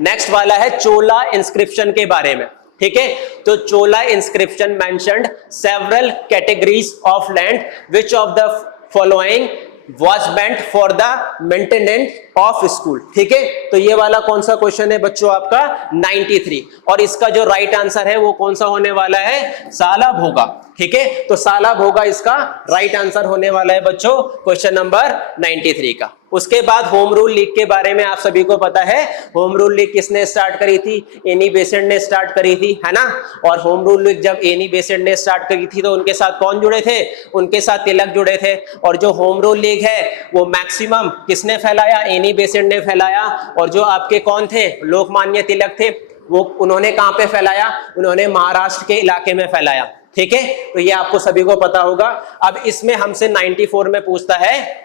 नेक्स्ट वाला है चोला इंस्क्रिप्शन के बारे में। ठीक है, तो Chola inscription mentioned several categories of land, which of the following was meant for the maintenance of school। ठीक है, तो ये वाला कौन सा क्वेश्चन है बच्चों आपका 93, और इसका जो राइट आंसर है वो कौन सा होने वाला है, साला भोगा। ठीक है, तो साला भोगा इसका राइट आंसर होने वाला है बच्चों क्वेश्चन नंबर 93 का। उसके बाद होम रूल लीग के बारे में आप सभी को पता है, होम रूल लीग किसने स्टार्ट करी थी, एनी बेसेंट ने स्टार्ट करी थी, है ना। और होम रूल लीग जब एनी बेसेंट ने स्टार्ट करी थी तो उनके साथ कौन जुड़े थे, उनके साथ तिलक जुड़े थे। और जो होम रूल लीग है वो मैक्सिमम किसने फैलाया, एनी बेसेंट ने फैलाया। और जो आपके कौन थे, लोकमान्य तिलक थे, वो उन्होंने कहां पे फैलाया, उन्होंने महाराष्ट्र के इलाके में फैलाया। ठीक है, तो ये आपको सभी को पता होगा। अब इसमें हमसे 94 में पूछता है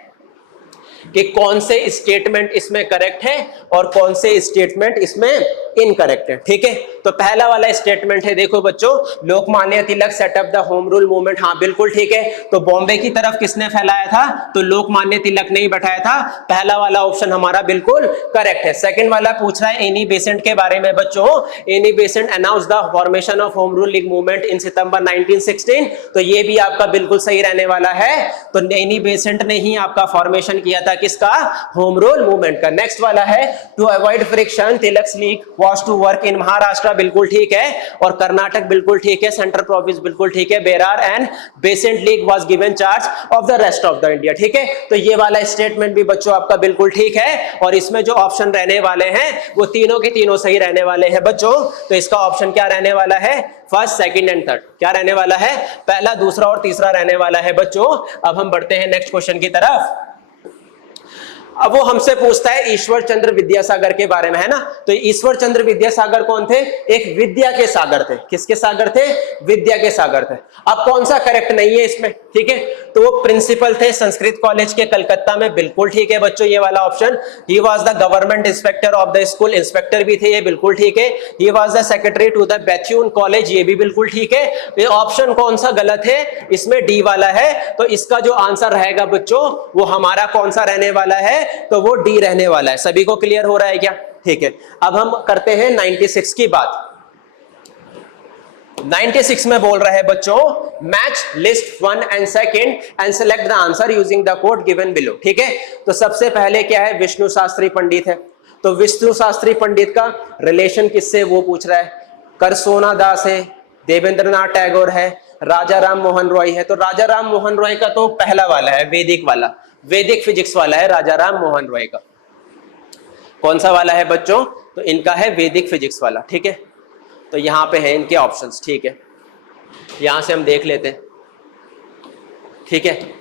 कि कौन से स्टेटमेंट इसमें करेक्ट है और कौन से स्टेटमेंट इसमें इनकरेक्ट है। ठीक है, तो पहला वाला स्टेटमेंट है, देखो बच्चों, Lokmanya Tilak set up the home rule movement. हाँ बिल्कुल ठीक है, तो बॉम्बे की तरफ किसने फैलाया था, तो लोकमान्य तिलक ने ही बैठाया था। पहला वाला ऑप्शन हमारा बिल्कुल करेक्ट है। सेकंड वाला पूछ रहा है एनी बेसेंट के बारे में। बच्चों Annie Besant announce the formation of home rule league movement in सितंबर 1916, तो ये भी आपका बिल्कुल सही रहने वाला है। तो एनी बेसेंट ने ही आपका फॉर्मेशन किया था किसका, होम रूल मूवमेंट का। नेक्स्ट वाला है to avoid friction Tilak's league was to work in Maharashtra, बिल्कुल ठीक है। और कर्नाटक बिल्कुल ठीक है, सेंट्रल प्रोविंस बिल्कुल ठीक है। Berar and Besant league was given charge of the rest of the India. ठीक है, तो ये वाला स्टेटमेंट भी बच्चों आपका बिल्कुल ठीक है। और इसमें जो ऑप्शन रहने वाले हैं वो तीनों के तीनों सही रहने वाले हैं बच्चों। तो इसका ऑप्शन क्या रहने वाला है, फर्स्ट, सेकंड एंड थर्ड क्या रहने वाला है, पहला, दूसरा और तीसरा रहने वाला है बच्चों। अब हम बढ़ते हैं नेक्स्ट क्वेश्चन की तरफ। अब वो हमसे पूछता है ईश्वर चंद्र विद्यासागर के बारे में, है ना। तो ईश्वर चंद्र विद्यासागर कौन थे, एक विद्या के सागर थे। किसके सागर थे, विद्या के सागर थे। अब कौन सा करेक्ट नहीं है इसमें, ठीक है, तो वो प्रिंसिपल थे संस्कृत कॉलेज के कलकत्ता में, बिल्कुल ठीक है बच्चों ये वाला option. He was the government inspector of the school, inspector भी थे, ये बिल्कुल ठीक है। He was the secretary to the Bethune college, ये भी बिल्कुल ठीक है। ये ऑप्शन कौन सा गलत है, इसमें डी वाला है। तो इसका जो आंसर रहेगा बच्चों वो हमारा कौन सा रहने वाला है, तो वो डी रहने वाला है। सभी को क्लियर हो रहा है क्या, ठीक है। अब हम करते हैं 96 की बात। 96 में बोल रहे हैं बच्चों match list 1 and 2 and select the answer using the code given below. ठीक है, तो सबसे पहले क्या है, विष्णु शास्त्री पंडित है। तो विष्णु शास्त्री पंडित का रिलेशन किससे वो पूछ रहा है, करसोना दास है, देवेंद्रनाथ टैगोर है, राजा राम मोहन रॉय है। तो राजा राम मोहन रॉय का तो पहला वाला है, वैदिक वाला, वैदिक फिजिक्स वाला है राजा राम मोहन रॉय का। कौन सा वाला है बच्चों? तो इनका है वैदिक फिजिक्स वाला, ठीक है। तो यहाँ पे है इनके ऑप्शंस, ठीक है, यहां से हम देख लेते हैं, ठीक है।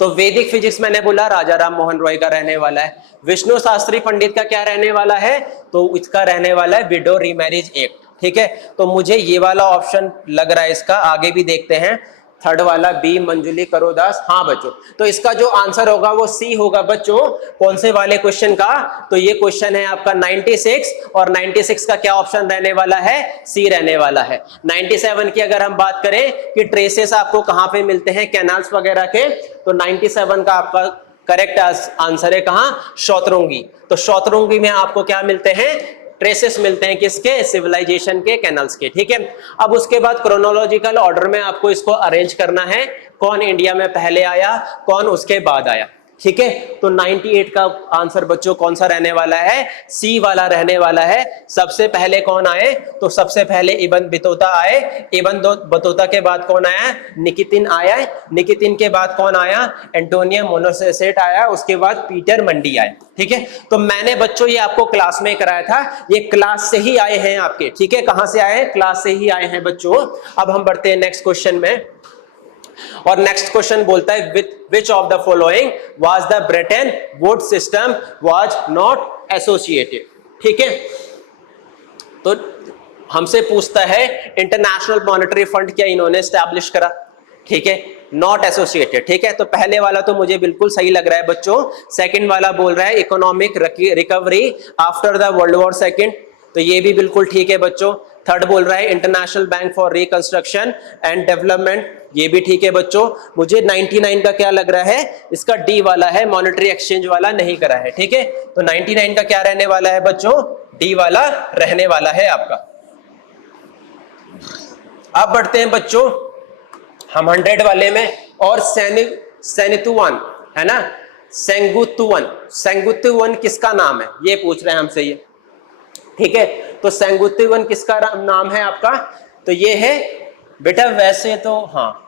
तो वैदिक फिजिक्स मैंने बोला राजा राम मोहन रॉय का रहने वाला है। विष्णु शास्त्री पंडित का क्या रहने वाला है? तो इसका रहने वाला है विडो रीमैरिज एक्ट, ठीक है। तो मुझे ये वाला ऑप्शन लग रहा है इसका, आगे भी देखते हैं। थर्ड वाला बी मंजुली करोदास, हाँ बच्चों, तो इसका जो आंसर होगा वो सी होगा बच्चों। कौन से वाले क्वेश्चन का? तो ये क्वेश्चन है आपका 96, और 96 का क्या ऑप्शन रहने वाला है? सी रहने वाला है। 97 की अगर हम बात करें कि ट्रेसेस आपको कहां पे मिलते हैं कैनाल्स वगैरह के, तो 97 का आपका करेक्ट आंसर है कहां? शौतरंगी। तो शौतरंगी में आपको क्या मिलते हैं? ट्रेसेस मिलते हैं, किसके? सिविलाइजेशन के, कैनल्स के, ठीक है। अब उसके बाद क्रोनोलॉजिकल ऑर्डर में आपको इसको अरेंज करना है, कौन इंडिया में पहले आया, कौन उसके बाद आया, ठीक है। तो 98 का आंसर बच्चों कौन सा रहने वाला है? सी वाला रहने वाला है। सबसे पहले कौन आए? तो सबसे पहले इब्न बतूता आए। इब्न बतूता के बाद कौन आया? निकितिन आया। निकितिन के बाद कौन आया? एंटोनियो मोनासेट आया। उसके बाद पीटर मंडी आए, ठीक है। तो मैंने बच्चों ये आपको क्लास में कराया था, ये क्लास से ही आए हैं आपके, ठीक है। कहां से आए हैं? क्लास से ही आए हैं बच्चों। अब हम बढ़ते हैं नेक्स्ट क्वेश्चन में, और नेक्स्ट क्वेश्चन बोलता है which of the following was the Britain would system was not associated, ठीक है। तो हमसे पूछता है इंटरनेशनल मॉनेटरी फंड क्या इन्होंने एस्टैब्लिश करा, ठीक है, नॉट एसोसिएटेड, ठीक है। तो पहले वाला तो मुझे बिल्कुल सही लग रहा है बच्चों। सेकंड वाला बोल रहा है economic recovery after the world war second, तो ये भी बिल्कुल ठीक है बच्चों। थर्ड बोल रहा है international bank for reconstruction and development, ये भी ठीक है बच्चों। मुझे 99 का क्या लग रहा है? इसका डी वाला है, मॉनेटरी एक्सचेंज वाला नहीं करा है, ठीक है। तो 99 का क्या रहने वाला है बच्चों? डी वाला रहने वाला है आपका। अब बढ़ते हैं बच्चों हम 100 वाले में, और सेनितुवान है ना, सेंगुतुवन। सेंगुतुवन किसका नाम है? ये पूछ रहे हैं हमसे ये, ठीक है। तो सेंगुतुवन किसका नाम है आपका? तो ये है बेटा, वैसे तो हाँ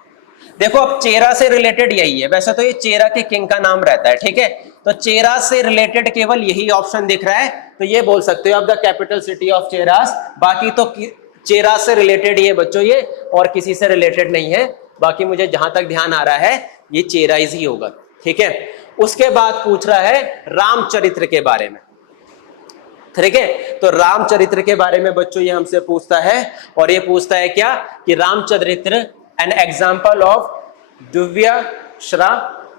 देखो, अब चेरा से रिलेटेड यही है, वैसे तो ये चेरा के किंग का नाम रहता है, ठीक है। तो चेरा से रिलेटेड केवल यही ऑप्शन दिख रहा है, तो ये बोल सकते हो आप the capital city of Cheras. बाकी तो चेरा से रिलेटेड ये बच्चों, ये और किसी से रिलेटेड नहीं है। बाकी मुझे जहां तक ध्यान आ रहा है ये चेराइज ही होगा, ठीक है। उसके बाद पूछ रहा है रामचरित्र के बारे में, ठीक है। तो रामचरित्र के बारे में बच्चों ये हमसे पूछता है, और ये पूछता है क्या कि रामचरित्र एन एग्जाम्पल ऑफ दिव्य श्रा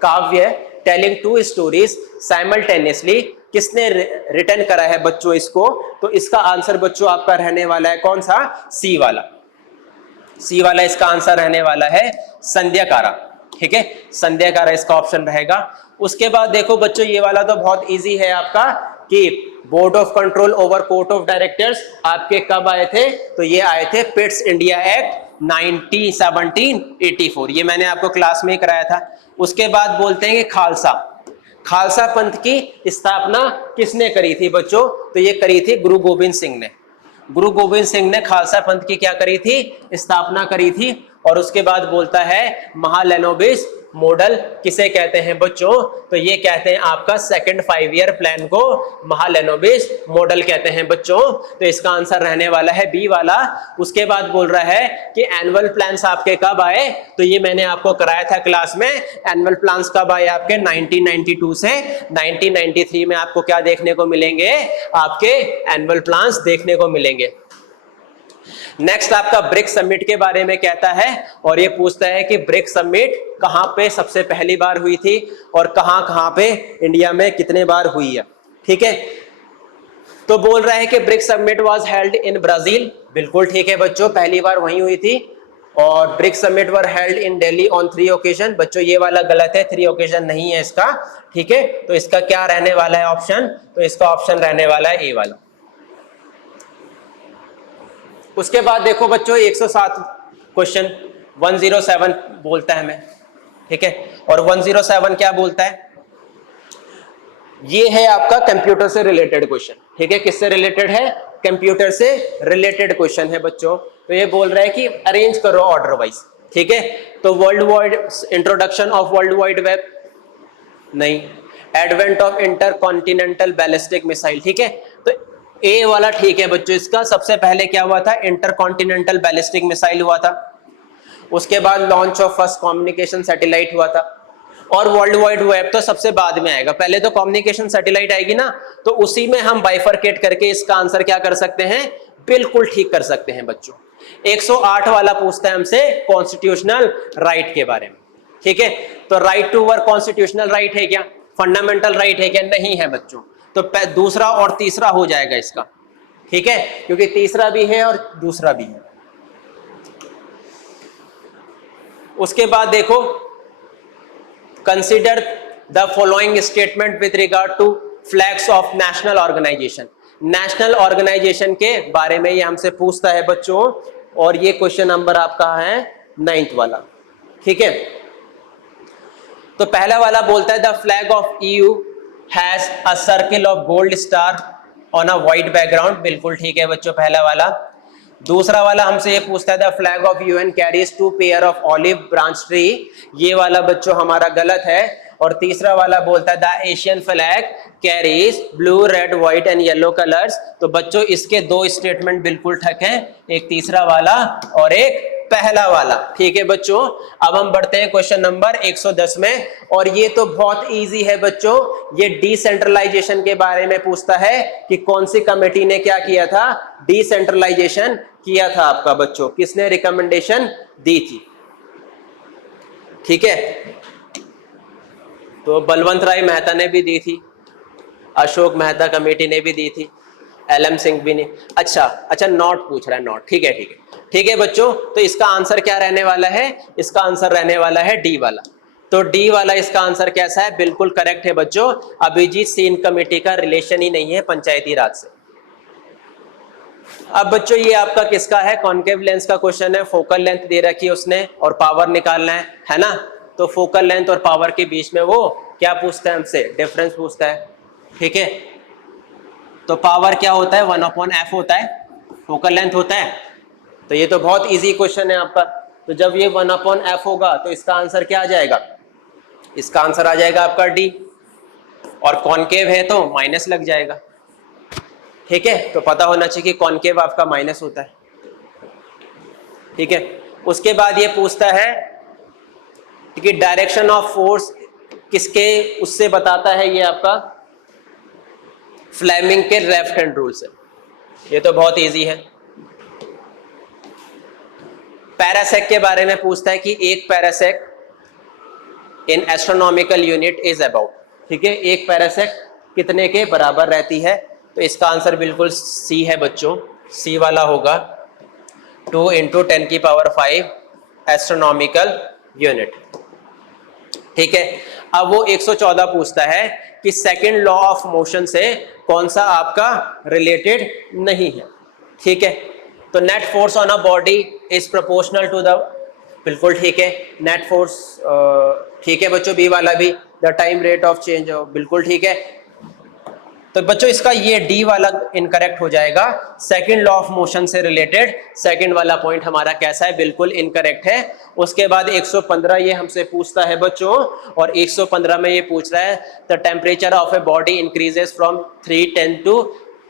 काव्य टेलिंग टू स्टोरीज साइमल्टेनियसली, किसने रिटर्न करा है बच्चों इसको? तो इसका आंसर बच्चों आपका रहने वाला है कौन सा? सी वाला। सी वाला इसका आंसर रहने वाला है संध्याकारा, ठीक है। संध्याकारा इसका ऑप्शन रहेगा। उसके बाद देखो बच्चों ये वाला तो बहुत इजी है आपका, कि board of control over court of directors आपके कब आए थे? तो ये आए थे पिट्स इंडिया एक्ट 1784, ये मैंने आपको क्लास में कराया था। उसके बाद बोलते हैं कि खालसा, खालसा पंथ की स्थापना किसने करी थी बच्चों? तो ये करी थी गुरु गोविंद सिंह ने। गुरु गोविंद सिंह ने खालसा पंथ की क्या करी थी? स्थापना करी थी। और उसके बाद बोलता है महालेनोबिस मॉडल किसे कहते हैं बच्चों? तो ये कहते हैं आपका सेकंड 5 ईयर प्लान को महालेनोबिस मॉडल कहते हैं बच्चों। तो इसका आंसर रहने वाला है बी वाला। उसके बाद बोल रहा है कि एनुअल प्लान्स आपके कब आए? तो ये मैंने आपको कराया था क्लास में। एनुअल प्लान्स कब आए आपके? 1992 से 1993 में आपको क्या देखने को मिलेंगे? आपके एनुअल प्लान्स देखने को मिलेंगे। नेक्स्ट आपका ब्रिक्स समिट के बारे में कहता है, और ये पूछता है कि ब्रिक्स समिट कहां पे सबसे पहली बार हुई थी, और कहां पे इंडिया में कितने बार हुई है, ठीक है। तो बोल रहा है कि BRICS summit was held in Brazil, बिल्कुल ठीक है बच्चों, पहली बार वहीं हुई थी। और BRICS summit were held in Delhi on 3 occasion, बच्चों ये वाला गलत है, 3 ओकेजन नहीं है इसका, ठीक है। तो इसका क्या रहने वाला है ऑप्शन? तो इसका ऑप्शन रहने वाला है ए वाला। उसके बाद देखो बच्चों 107 क्वेश्चन 107 बोलता है हमें, ठीक है। और 107 क्या बोलता है? ये है आपका कंप्यूटर से रिलेटेड क्वेश्चन, ठीक है। किससे रिलेटेड है? कंप्यूटर से रिलेटेड क्वेश्चन है बच्चों। तो ये बोल रहा है कि अरेंज करो ऑर्डर वाइज, ठीक है। तो world wide introduction of world wide web नहीं, advent of intercontinental ballistic missile, ठीक है। तो ए वाला ठीक है बच्चों, इसका सबसे पहले क्या हुआ था, इंटरकॉन्टिनेंटल बैलिस्टिक मिसाइल हुआ था। उसके बाद launch of first communication satellite हुआ था। और वर्ल्ड वाइड वेब तो सबसे बाद में आएगा, पहले तो कम्युनिकेशन सैटेलाइट आएगी ना, तो उसी में हम बाइफरकेट करके इसका आंसर क्या कर सकते हैं, बिल्कुल ठीक कर सकते हैं बच्चों। 108 वाला पूछता है हमसे कॉन्स्टिट्यूशनल राइट के बारे में, ठीक है। तो right to work constitutional right है क्या, फंडामेंटल राइट है क्या, नहीं है बच्चों। तो दूसरा और तीसरा हो जाएगा इसका, ठीक है, क्योंकि तीसरा भी है और दूसरा भी है। उसके बाद देखो, consider the following statement with regard to flags of national organisation. National organisation के बारे में ये हमसे पूछता है बच्चों, और ये क्वेश्चन नंबर आपका है 9th वाला, ठीक है। तो पहला वाला बोलता है the flag of EU has a circle of gold star on a white background, बिल्कुल ठीक है बच्चों पहला वाला। दूसरा वाला हमसे ये पूछता है the flag of UN carries 2 pair of olive branch tree, ये वाला बच्चों हमारा गलत है। और तीसरा वाला बोलता है the Asian flag carries blue red white and yellow colours, तो बच्चों इसके दो स्टेटमेंट बिल्कुल ठीक हैं, एक तीसरा वाला और एक पहला वाला, ठीक है बच्चों। अब हम बढ़ते हैं क्वेश्चन नंबर 110 में, और ये तो बहुत इजी है बच्चों, ये डिसेंट्रलाइजेशन के बारे में पूछता है कि कौन सी कमेटी ने क्या किया था, डिसेंट्रलाइजेशन किया था आपका बच्चों, किसने रिकमेंडेशन दी थी, ठीक है। तो बलवंत राय मेहता ने भी दी थी, अशोक मेहता कमेटी ने भी दी थी, LM सिंह भी ने। अच्छा नॉट पूछ रहा है, नॉट, ठीक है ठीक है ठीक है बच्चों। तो इसका आंसर क्या रहने वाला है, इसका आंसर रहने वाला है डी वाला। तो डी वाला इसका आंसर कैसा है, बिल्कुल करेक्ट है बच्चों। अभिजीत सिंह कमेटी का रिलेशन ही नहीं है पंचायती राज से। अब बच्चों ये आपका किसका है, कॉन्केव लेंस का क्वेश्चन है, फोकल लेंथ दे रखी है उसने और पावर निकालना है ना। तो फोकल लेंथ और पावर के बीच में वो क्या पूछता है हमसे, डिफरेंस पूछता है, ठीक है। तो पावर क्या होता है, 1/f होता है, फोकल लेंथ होता है। तो ये तो बहुत इजी क्वेश्चन है आपका। तो जब ये 1/f होगा तो इसका आंसर क्या आ जाएगा, इसका आंसर आ जाएगा आपका डी, और कॉन्केव है तो माइनस लग जाएगा, ठीक है। तो पता होना चाहिए कि कॉन्केव आपका माइनस होता है, ठीक है। उसके बाद ये पूछता है कि डायरेक्शन ऑफ फोर्स किसके उससे बताता है, ये आपका फ्लेमिंग के लेफ्ट हैंड रूल से। ये तो बहुत इजी है। पैरासेक के बारे में पूछता है कि एक पैरासेक इन एस्ट्रोनॉमिकल यूनिट इज अबाउट, ठीक है, एक पैरासेक कितने के बराबर रहती है। तो इसका आंसर बिल्कुल सी है बच्चों, सी वाला होगा, 2 × 10⁵ एस्ट्रोनॉमिकल यूनिट, ठीक है। अब वो 114 पूछता है कि सेकंड लॉ ऑफ मोशन से कौन सा आपका रिलेटेड नहीं है, ठीक है। तो net force on a body is proportional to the, बिल्कुल ठीक है, नेट फोर्स ठीक है बच्चों, बी वाला भी, the time rate of change, बिल्कुल ठीक है। तो बच्चों इसका ये डी वाला इनकरेक्ट हो जाएगा, सेकंड लॉ ऑफ मोशन से रिलेटेड सेकंड वाला पॉइंट हमारा कैसा है, बिल्कुल इनकरेक्ट है। उसके बाद 115 ये हमसे पूछता है बच्चों, और 115 में ये पूछ रहा है the temperature of a body increases from 310 to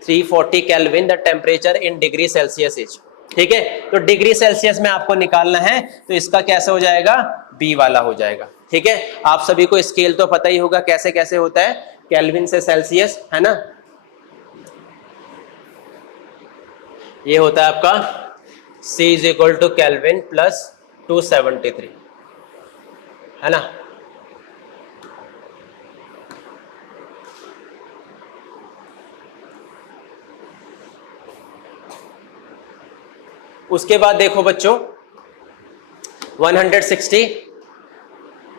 340 kelvin, the temperature in degree Celsius is, ठीक है। तो डिग्री सेल्सियस में आपको निकालना है, तो इसका कैसे हो जाएगा, बी वाला हो जाएगा, ठीक है। आप सभी को स्केल तो पता ही होगा कैसे कैसे होता है, केल्विन से सेल्सियस, है ना। ये होता है आपका C = केल्विन + 273, है ना। उसके बाद देखो बच्चों 160,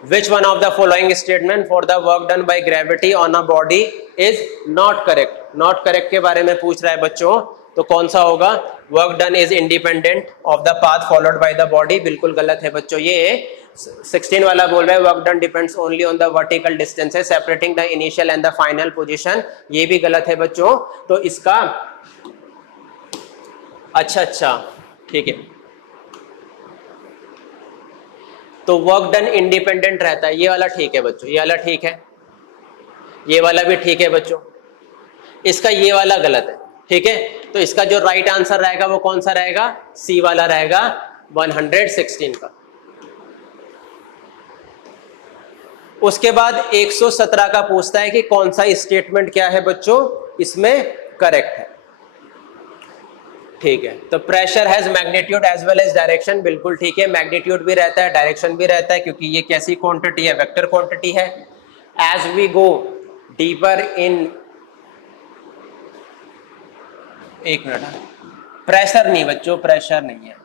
which one of the following statement for the work done by gravity on a body is not correct, not correct के बारे में पूछ रहा है बच्चों। तो कौन सा होगा, work done is independent of the path followed by the body, बिल्कुल गलत है बच्चों। ये 16 वाला बोल रहा है work done depends only on the vertical distances separating the initial and the final position, ये भी गलत है बच्चों। तो इसका अच्छा ठीक है, तो वर्क डन इंडिपेंडेंट रहता है, ये वाला ठीक है बच्चों, ये वाला ठीक है। ये वाला भी ठीक है बच्चों, इसका ये वाला गलत है, ठीक है। तो इसका जो राइट आंसर रहेगा वो कौन सा रहेगा, सी वाला रहेगा 116 का। उसके बाद 117 का पूछता है कि कौन सा स्टेटमेंट क्या है बच्चों इसमें करेक्ट है, ठीक है। तो pressure has magnitude as well as direction, बिल्कुल ठीक है, मैग्नीट्यूड भी रहता है डायरेक्शन भी रहता है, क्योंकि ये कैसी क्वांटिटी है, वेक्टर क्वांटिटी है। As we go deeper in, एक मिनट, प्रेशर नहीं बच्चों, प्रेशर नहीं है,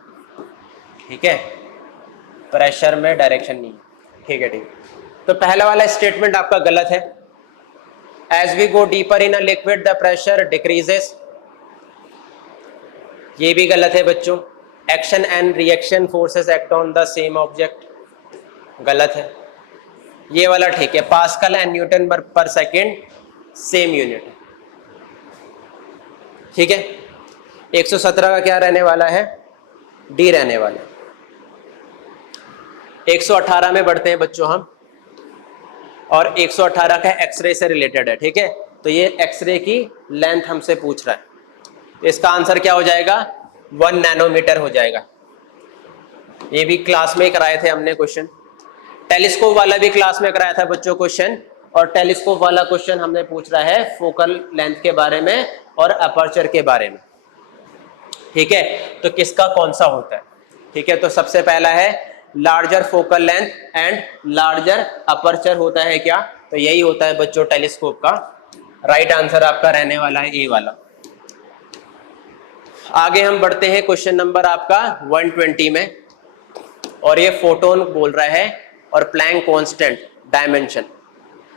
ठीक है, प्रेशर में डायरेक्शन नहीं है, ठीक है ठीक है। तो पहला वाला स्टेटमेंट आपका गलत है। As we go deeper in a liquid the pressure decreases, ये भी गलत है बच्चों। Action and reaction forces act on the same object, गलत है। ये वाला ठीक है, pascal and newton per second same unit है, ठीक है। 117 का क्या रहने वाला है, डी रहने वाला है। 118 में बढ़ते हैं बच्चों हम, और 118 का एक्सरे से रिलेटेड है, ठीक है। तो ये एक्सरे की लेंथ हमसे पूछ रहा है, इसका आंसर क्या हो जाएगा, 1 नैनोमीटर हो जाएगा। ये भी क्लास में कराए थे हमने क्वेश्चन, टेलीस्कोप वाला भी क्लास में कराया था बच्चों क्वेश्चन, और टेलीस्कोप वाला क्वेश्चन हमने पूछ रहा है फोकल लेंथ के बारे में और अपर्चर के बारे में, ठीक है। तो किसका कौन सा होता है, ठीक है। तो सबसे पहला है larger focal length and larger aperture होता है क्या, तो यही होता है बच्चों टेलीस्कोप का। राइट आंसर आपका रहने वाला है ए वाला। आगे हम बढ़ते हैं क्वेश्चन नंबर आपका 120 में, और ये फोटोन बोल रहा है, और Planck constant dimension,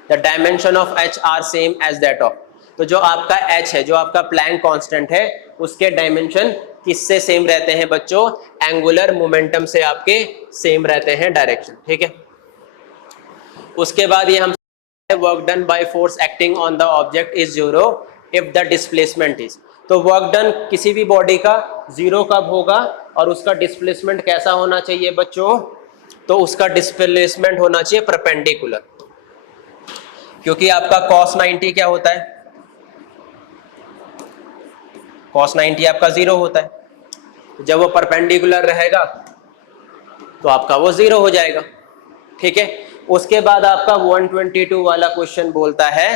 the dimension of H are same as that of, तो जो आपका एच है, जो आपका प्लैंक कांस्टेंट है, उसके डायमेंशन किससे सेम रहते हैं बच्चों, एंगुलर मोमेंटम से आपके सेम रहते हैं डायरेक्शन, ठीक है। उसके बाद ये हम work done by force acting on the object is 0 if the displacement is, तो वर्क डन किसी भी बॉडी का 0 कब होगा, और उसका डिस्प्लेसमेंट कैसा होना चाहिए बच्चों, तो उसका डिस्प्लेसमेंट होना चाहिए परपेंडिकुलर, क्योंकि आपका cos 90 क्या होता है, cos 90 आपका 0 होता है। जब वो परपेंडिकुलर रहेगा तो आपका वो 0 हो जाएगा, ठीक है। उसके बाद आपका 122 वाला क्वेश्चन बोलता है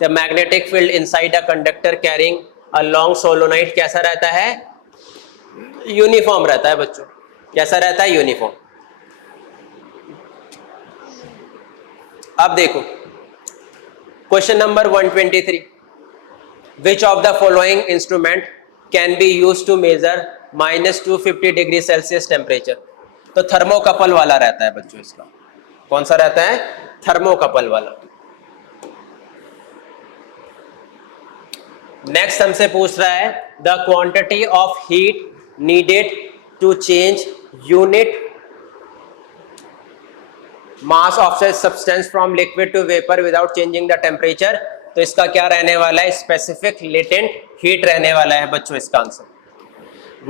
the magnetic field inside a conductor carrying a long solenoid कैसा रहता है, यूनिफॉर्म रहता है बच्चों, कैसा रहता है, यूनिफॉर्म। अब देखो question number 123, which of the following instrument can be use to measure -250 degree Celsius temperature, तो थर्मोकपल वाला रहता है बच्चों, इसका कौन सा रहता है, थर्मोकपल वाला। नेक्स्ट हमसे पूछ रहा है the quantity of heat needed to change unit mass of such substance from liquid to vapour without changing the temperature, तो इसका क्या रहने वाला है, स्पेसिफिक लेटेंट हीट रहने वाला है बच्चों इसका आंसर।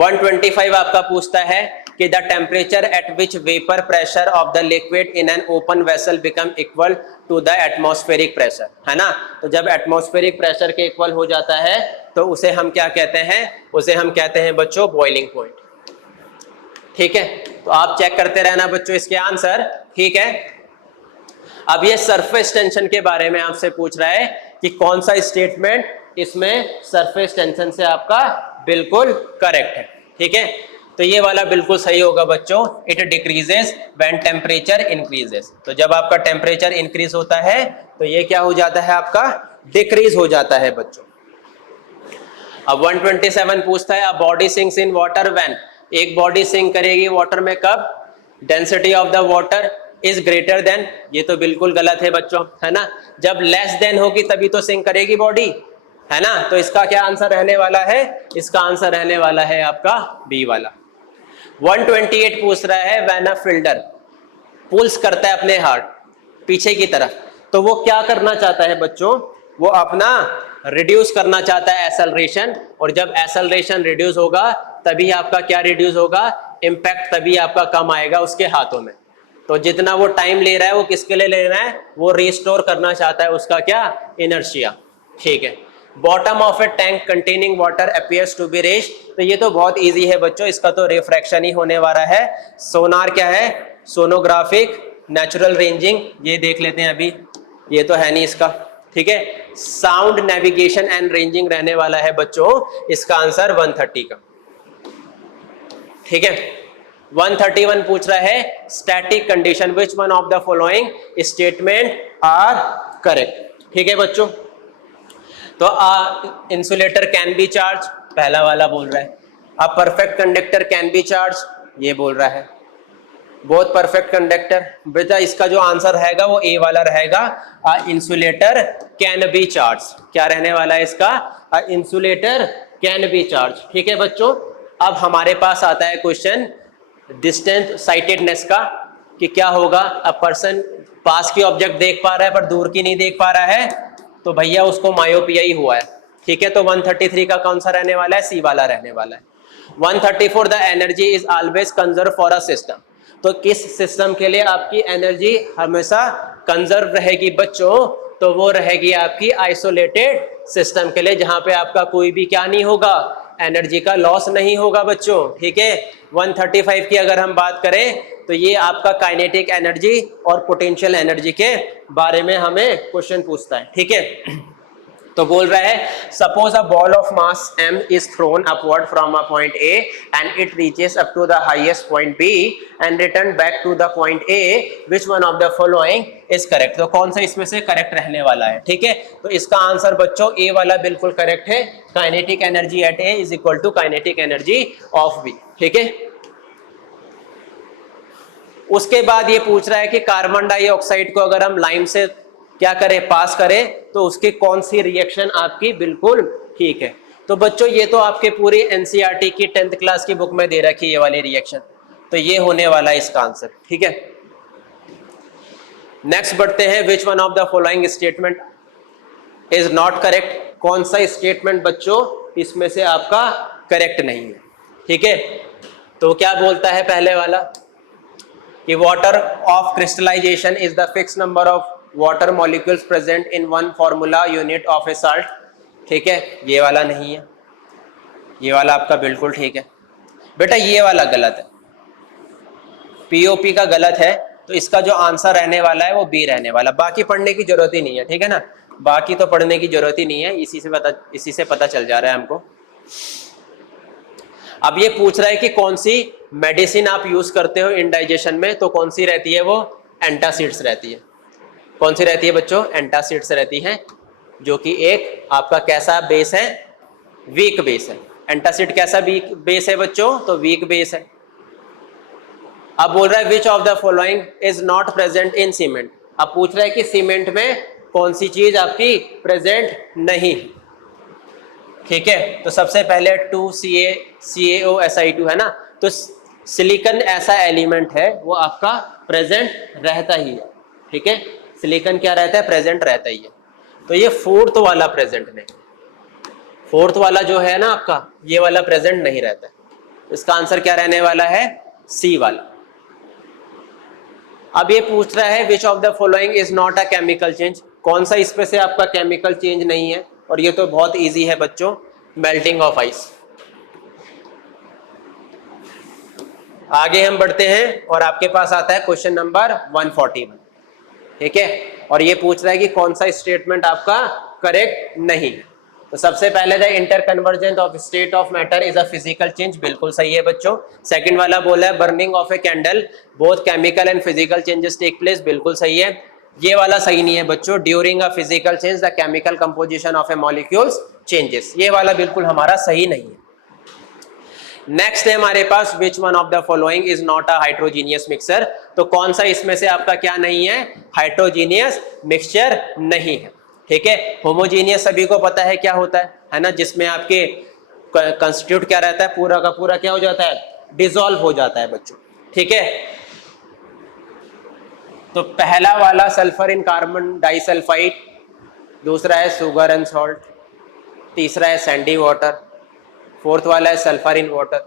125 आपका पूछता है कि the temperature at which vapour pressure of the liquid in an open vessel become equal to the atmospheric pressure, है ना। तो जब एटमॉस्फेरिक प्रेशर के इक्वल हो जाता है तो उसे हम क्या कहते हैं, उसे हम कहते हैं बच्चों बॉइलिंग पॉइंट, ठीक है। तो आप चेक करते रहना बच्चों इसके आंसर, ठीक है। अब ये सरफेस टेंशन के बारे में आपसे पूछ रहा है कि कौन सा स्टेटमेंट इसमें सरफेस टेंशन से आपका बिल्कुल करेक्ट है, ठीक है। तो ये वाला बिल्कुल सही होगा बच्चों, it decreases when temperature increases, तो जब आपका टेम्परेचर इंक्रीज होता है तो ये क्या हो जाता है, आपका डिक्रीज हो जाता है बच्चों। अब 127 पूछता है a body sinks in water when, एक बॉडी सिंक करेगी वाटर में कब, density of the water is greater than, ये तो बिल्कुल गलत है बच्चों, है ना। जब लेस देन होगी तभी तो सिंक करेगी बॉडी, है ना। तो इसका क्या आंसर रहने वाला है, इसका आंसर रहने वाला है आपका बी वाला। 128 पूछ रहा है व्हेन अ फील्डर पुल्स करता है अपने हार्ट पीछे की तरफ, तो वो क्या करना चाहता है बच्चों, वो अपना रिड्यूस करना चाहता है एक्सेलरेशन, और जब एक्सेलरेशन रिड्यूस होगा तभी आपका क्या रिड्यूस होगा, इंपैक्ट तभी आपका कम आएगा उसके हाथों में, तो जितना वो टाइम ले रहा है वो किसके लिए ले रहा है, वो रिस्टोर करना चाहता है उसका क्या, इनर्शिया। ठीक है, bottom of a tank containing water appears to be raised, तो ये तो बहुत इजी है बच्चों, इसका तो रिफ्रैक्शन ही होने वाला है। सोनार क्या है, सोनोग्राफिक नेचुरल रेंजिंग, ये देख लेते हैं अभी, ये तो है नहीं इसका। ठीक है, साउंड नेविगेशन एंड रेंजिंग रहने वाला है बच्चों इसका आंसर 130 का। ठीक है, 131 पूछ रहा है static condition, which one of the following statement are correct. ठीक है बच्चों, तो इंसुलेटर कैन बी चार्ज, पहला वाला बोल रहा है। A perfect conductor can be charge, ये बोल रहा है। बहुत परफेक्ट कंडक्टर, बेटा इसका जो आंसर रहेगा वो ए वाला रहेगा, अ इंसुलेटर कैन बी चार्ज। क्या रहने वाला है इसका, अ इंसुलेटर कैन बी चार्ज। ठीक है बच्चों, अब हमारे पास आता है क्वेश्चन डिस्टेंस साइटेडनेस का, कि क्या होगा, अ पर्सन पास की ऑब्जेक्ट देख पा रहा है पर दूर की नहीं देख पा रहा है, तो भैया उसको मायोपिया ही हुआ है। ठीक है, तो 133 का कौन सा रहने वाला है, सी वाला रहने वाला है। 134 the energy is always conserve for a system, तो किस सिस्टम के लिए आपकी एनर्जी हमेशा कंजर्व रहेगी बच्चों, तो वो रहेगी आपकी आइसोलेटेड सिस्टम के लिए, जहां पे आपका कोई भी क्या नहीं होगा, एनर्जी का लॉस नहीं होगा बच्चों। ठीक है, 135 की अगर हम बात करें तो ये आपका काइनेटिक एनर्जी और पोटेंशियल एनर्जी के बारे में हमें क्वेश्चन पूछता है। ठीक है, तो बोल रहा है suppose a ball of mass m is thrown upward from a point A and it reaches up to the highest point B and return back to the point A, which one of the following is correct, तो कौन सा इसमें से correct रहने वाला है। ठीक है, तो इसका आंसर बच्चों ए वाला बिल्कुल करेक्ट है, kinetic energy at A is equal to kinetic energy of B। ठीक है, उसके बाद ये पूछ रहा है कि कार्बन डाइऑक्साइड को अगर हम लाइम से क्या करें, पास करें, तो उसकी कौन सी रिएक्शन आपकी बिल्कुल ठीक है। तो बच्चों ये तो आपके पूरी एनसीईआरटी की 10th क्लास की बुक में दे रखी है ये वाली रिएक्शन, तो ये होने वाला है इसका आंसर। ठीक है, नेक्स्ट बढ़ते हैं, विच one of the following statement is not correct, कौन सा स्टेटमेंट बच्चों इसमें से आपका करेक्ट नहीं है। ठीक है, तो क्या बोलता है पहले वाला कि water of crystallization is the fix number of water molecules present in one formula unit of a salt. ठीक है, ये वाला नहीं है, ये वाला आपका बिल्कुल ठीक है। बेटा ये वाला गलत है, पीओपी का गलत है, तो इसका जो आंसर रहने वाला है वो बी रहने वाला, बाकी पढ़ने की जरूरत ही नहीं है। ठीक है ना, बाकी तो पढ़ने की जरूरत ही नहीं है, इसी से पता चल जा रहा है हमको। अब ये पूछ रहा है कि कौन सी मेडिसिन आप यूज करते हो इंडाइजेशन में, तो कौन सी रहती है, वो एंटासिड्स रहती है। कौन सी रहती है बच्चों, एंटासिड्स रहती है, जो कि एक आपका कैसा बेस है, वीक बेस है। एंटासिड कैसा वीक बेस है बच्चों, तो वीक बेस है। अब बोल रहा है which of the following is not present in cement, अब पूछ रहा है कि सीमेंट में कौन सी चीज आपकी प्रेजेंट नहीं। ठीक है, तो सबसे पहले 2CaCaOSi2 है ना, तो सिलिकॉन ऐसा एलिमेंट है वो आपका प्रेजेंट रहता ही है। ठीक है, सिलिकॉन क्या रहता है, प्रेजेंट रहता ही है। तो ये फोर्थ वाला प्रेजेंट नहीं, फोर्थ वाला जो है ना आपका, ये वाला प्रेजेंट नहीं रहता है। इसका आंसर क्या रहने वाला है, सी वाला। अब ये पूछ रहा है which of the following is not a chemical change, कौन सा इसमें से आपका केमिकल चेंज नहीं है, और ये तो बहुत इजी है बच्चों, मेल्टिंग ऑफ आइस। आगे हम बढ़ते हैं और आपके पास आता है क्वेश्चन नंबर 141। ठीक है, और ये पूछ रहा है कि कौन सा स्टेटमेंट आपका करेक्ट नहीं है। तो सबसे पहले the interconversion of state of matter is a physical change, बिल्कुल सही है बच्चों। सेकंड वाला बोला है burning of a candle both chemical and physical changes take place, बिल्कुल सही है। ये वाला सही नहीं है बच्चों, during a physical change the chemical composition of a molecules changes, ये वाला बिल्कुल हमारा सही नहीं है। नेक्स्ट है हमारे पास which one of the following is not a heterogeneous mixture, तो कौन सा इसमें से आपका क्या नहीं है, हाइड्रोजीनियस मिक्सचर नहीं है। ठीक है, होमोजीनियस सभी को पता है क्या होता है ना, जिसमें आपके कंस्टिट्यूट क्या रहता है, पूरा का पूरा क्या हो जाता है, डिसॉल्व हो जाता है बच्चों। ठीक है, तो पहला वाला सल्फर इन कार्बन डाइसल्फाइड, दूसरा है सुगर एंड सॉल्ट, तीसरा है सैंडी वाटर, फोर्थ वाला है सल्फर इन वाटर।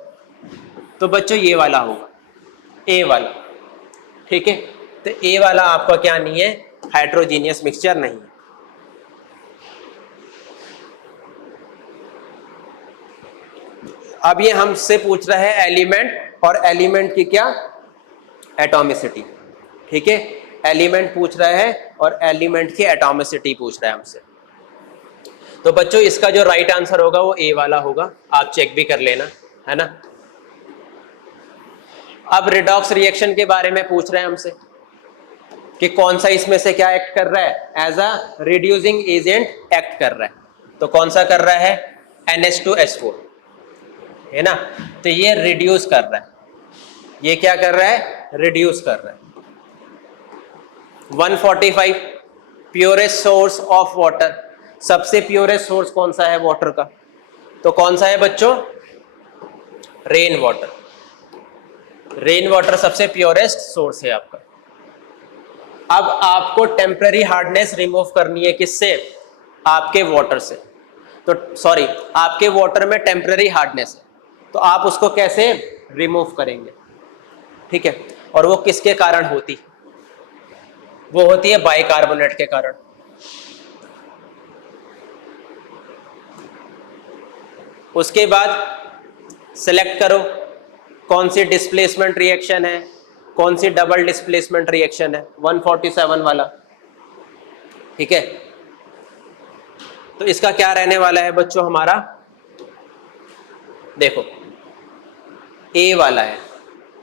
तो बच्चों ये वाला होगा, ए वाला। ठीक है, तो ए वाला आपका क्या नहीं है, हाइड्रोजीनियस मिक्सचर नहीं है। अब ये हमसे पूछ रहा है एलिमेंट, और एलिमेंट की क्या, एटॉमिसिटी। ठीक है, एलिमेंट पूछ रहा है और एलिमेंट की एटॉमिसिटी पूछ रहा है हमसे। तो बच्चों इसका जो राइट आंसर होगा वो ए वाला होगा, आप चेक भी कर लेना, है ना। अब रिडॉक्स रिएक्शन के बारे में पूछ रहे हैं हमसे कि कौन सा इसमें से क्या एक्ट कर रहा है, as a reducing agent act कर रहा है। तो कौन सा कर रहा है, NH2SO, है ना। तो ये रिड्यूस कर रहा है, ये क्या कर रहा है, रिड्यूस कर रहा है। 145 प्योरेस्ट सोर्स ऑफ वाटर, सबसे प्योरेस्ट सोर्स कौन सा है वाटर का, तो कौन सा है बच्चों, रेन वाटर। रेन वाटर सबसे प्योरेस्ट सोर्स है आपका। अब आपको टेम्पररी हार्डनेस रिमूव करनी है, किससे, आपके वाटर से। तो सॉरी, आपके वाटर में टेम्पररी हार्डनेस है, तो आप उसको कैसे रिमूव करेंगे, ठीक है। और वो किसके कारण होती, वो होती है बाइकार्बोनेट के कारण। उसके बाद सिलेक्ट करो कौन सी डिस्प्लेसमेंट रिएक्शन है, कौन सी डबल डिस्प्लेसमेंट रिएक्शन है, 147 वाला, ठीक है। तो इसका क्या रहने वाला है बच्चों हमारा, देखो ए वाला है,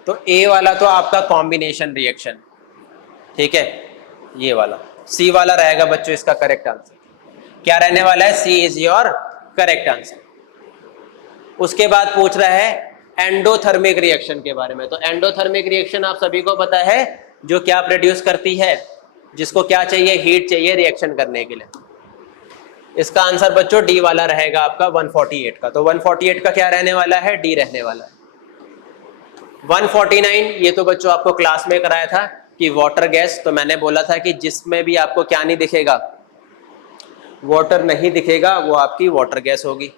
तो ए वाला तो आपका कॉम्बिनेशन रिएक्शन, ठीक है। ये वाला सी वाला रहेगा बच्चों इसका करेक्ट आंसर। क्या रहने वाला है, सी इज योर करेक्ट आंसर। उसके बाद पूछ रहा है एंडोथर्मिक रिएक्शन के बारे में। तो एंडोथर्मिक रिएक्शन आप सभी को पता है, जो क्या प्रोड्यूस करती है, जिसको क्या चाहिए, हीट चाहिए रिएक्शन करने के लिए। इसका आंसर बच्चों डी वाला रहेगा आपका 148 का। तो 148 का क्या रहने वाला है, डी रहने वाला है। 149 ये तो बच्चों आपको क्लास में कराया था कि वाटर गैस, तो मैंने बोला था कि जिसमें भी आपको क्या नहीं दिखेगा, वाटर नहीं दिखेगा, वो आपकी वाटर गैस होगी।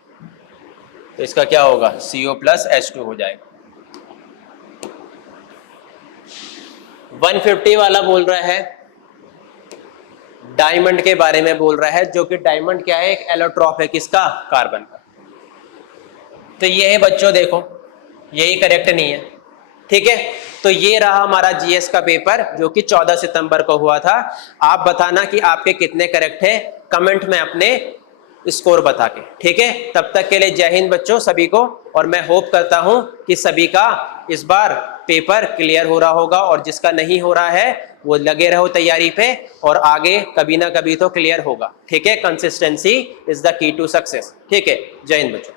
तो इसका क्या होगा, CO+H2 हो जाएगा। 150 वाला बोल रहा है डायमंड के बारे में बोल रहा है, जो कि डायमंड क्या है, एक एलोट्रॉप है, किसका, कार्बन का। तो ये है बच्चों, देखो यही करेक्ट नहीं है, ठीक है। तो ये रहा हमारा जीएस का पेपर, जो कि 14 सितंबर को हुआ था। आप बताना कि आपके कितने करेक्ट है, कमेंट में अपने स्कोर बता के, ठीक है। तब तक के लिए जय हिंद बच्चों सभी को, और मैं होप करता हूं कि सभी का इस बार पेपर क्लियर हो रहा होगा, और जिसका नहीं हो रहा है वो लगे रहो तैयारी पे, और आगे कभी ना कभी तो क्लियर होगा, ठीक है। Consistency is the key to success, ठीक है। जय हिंद बच्चों।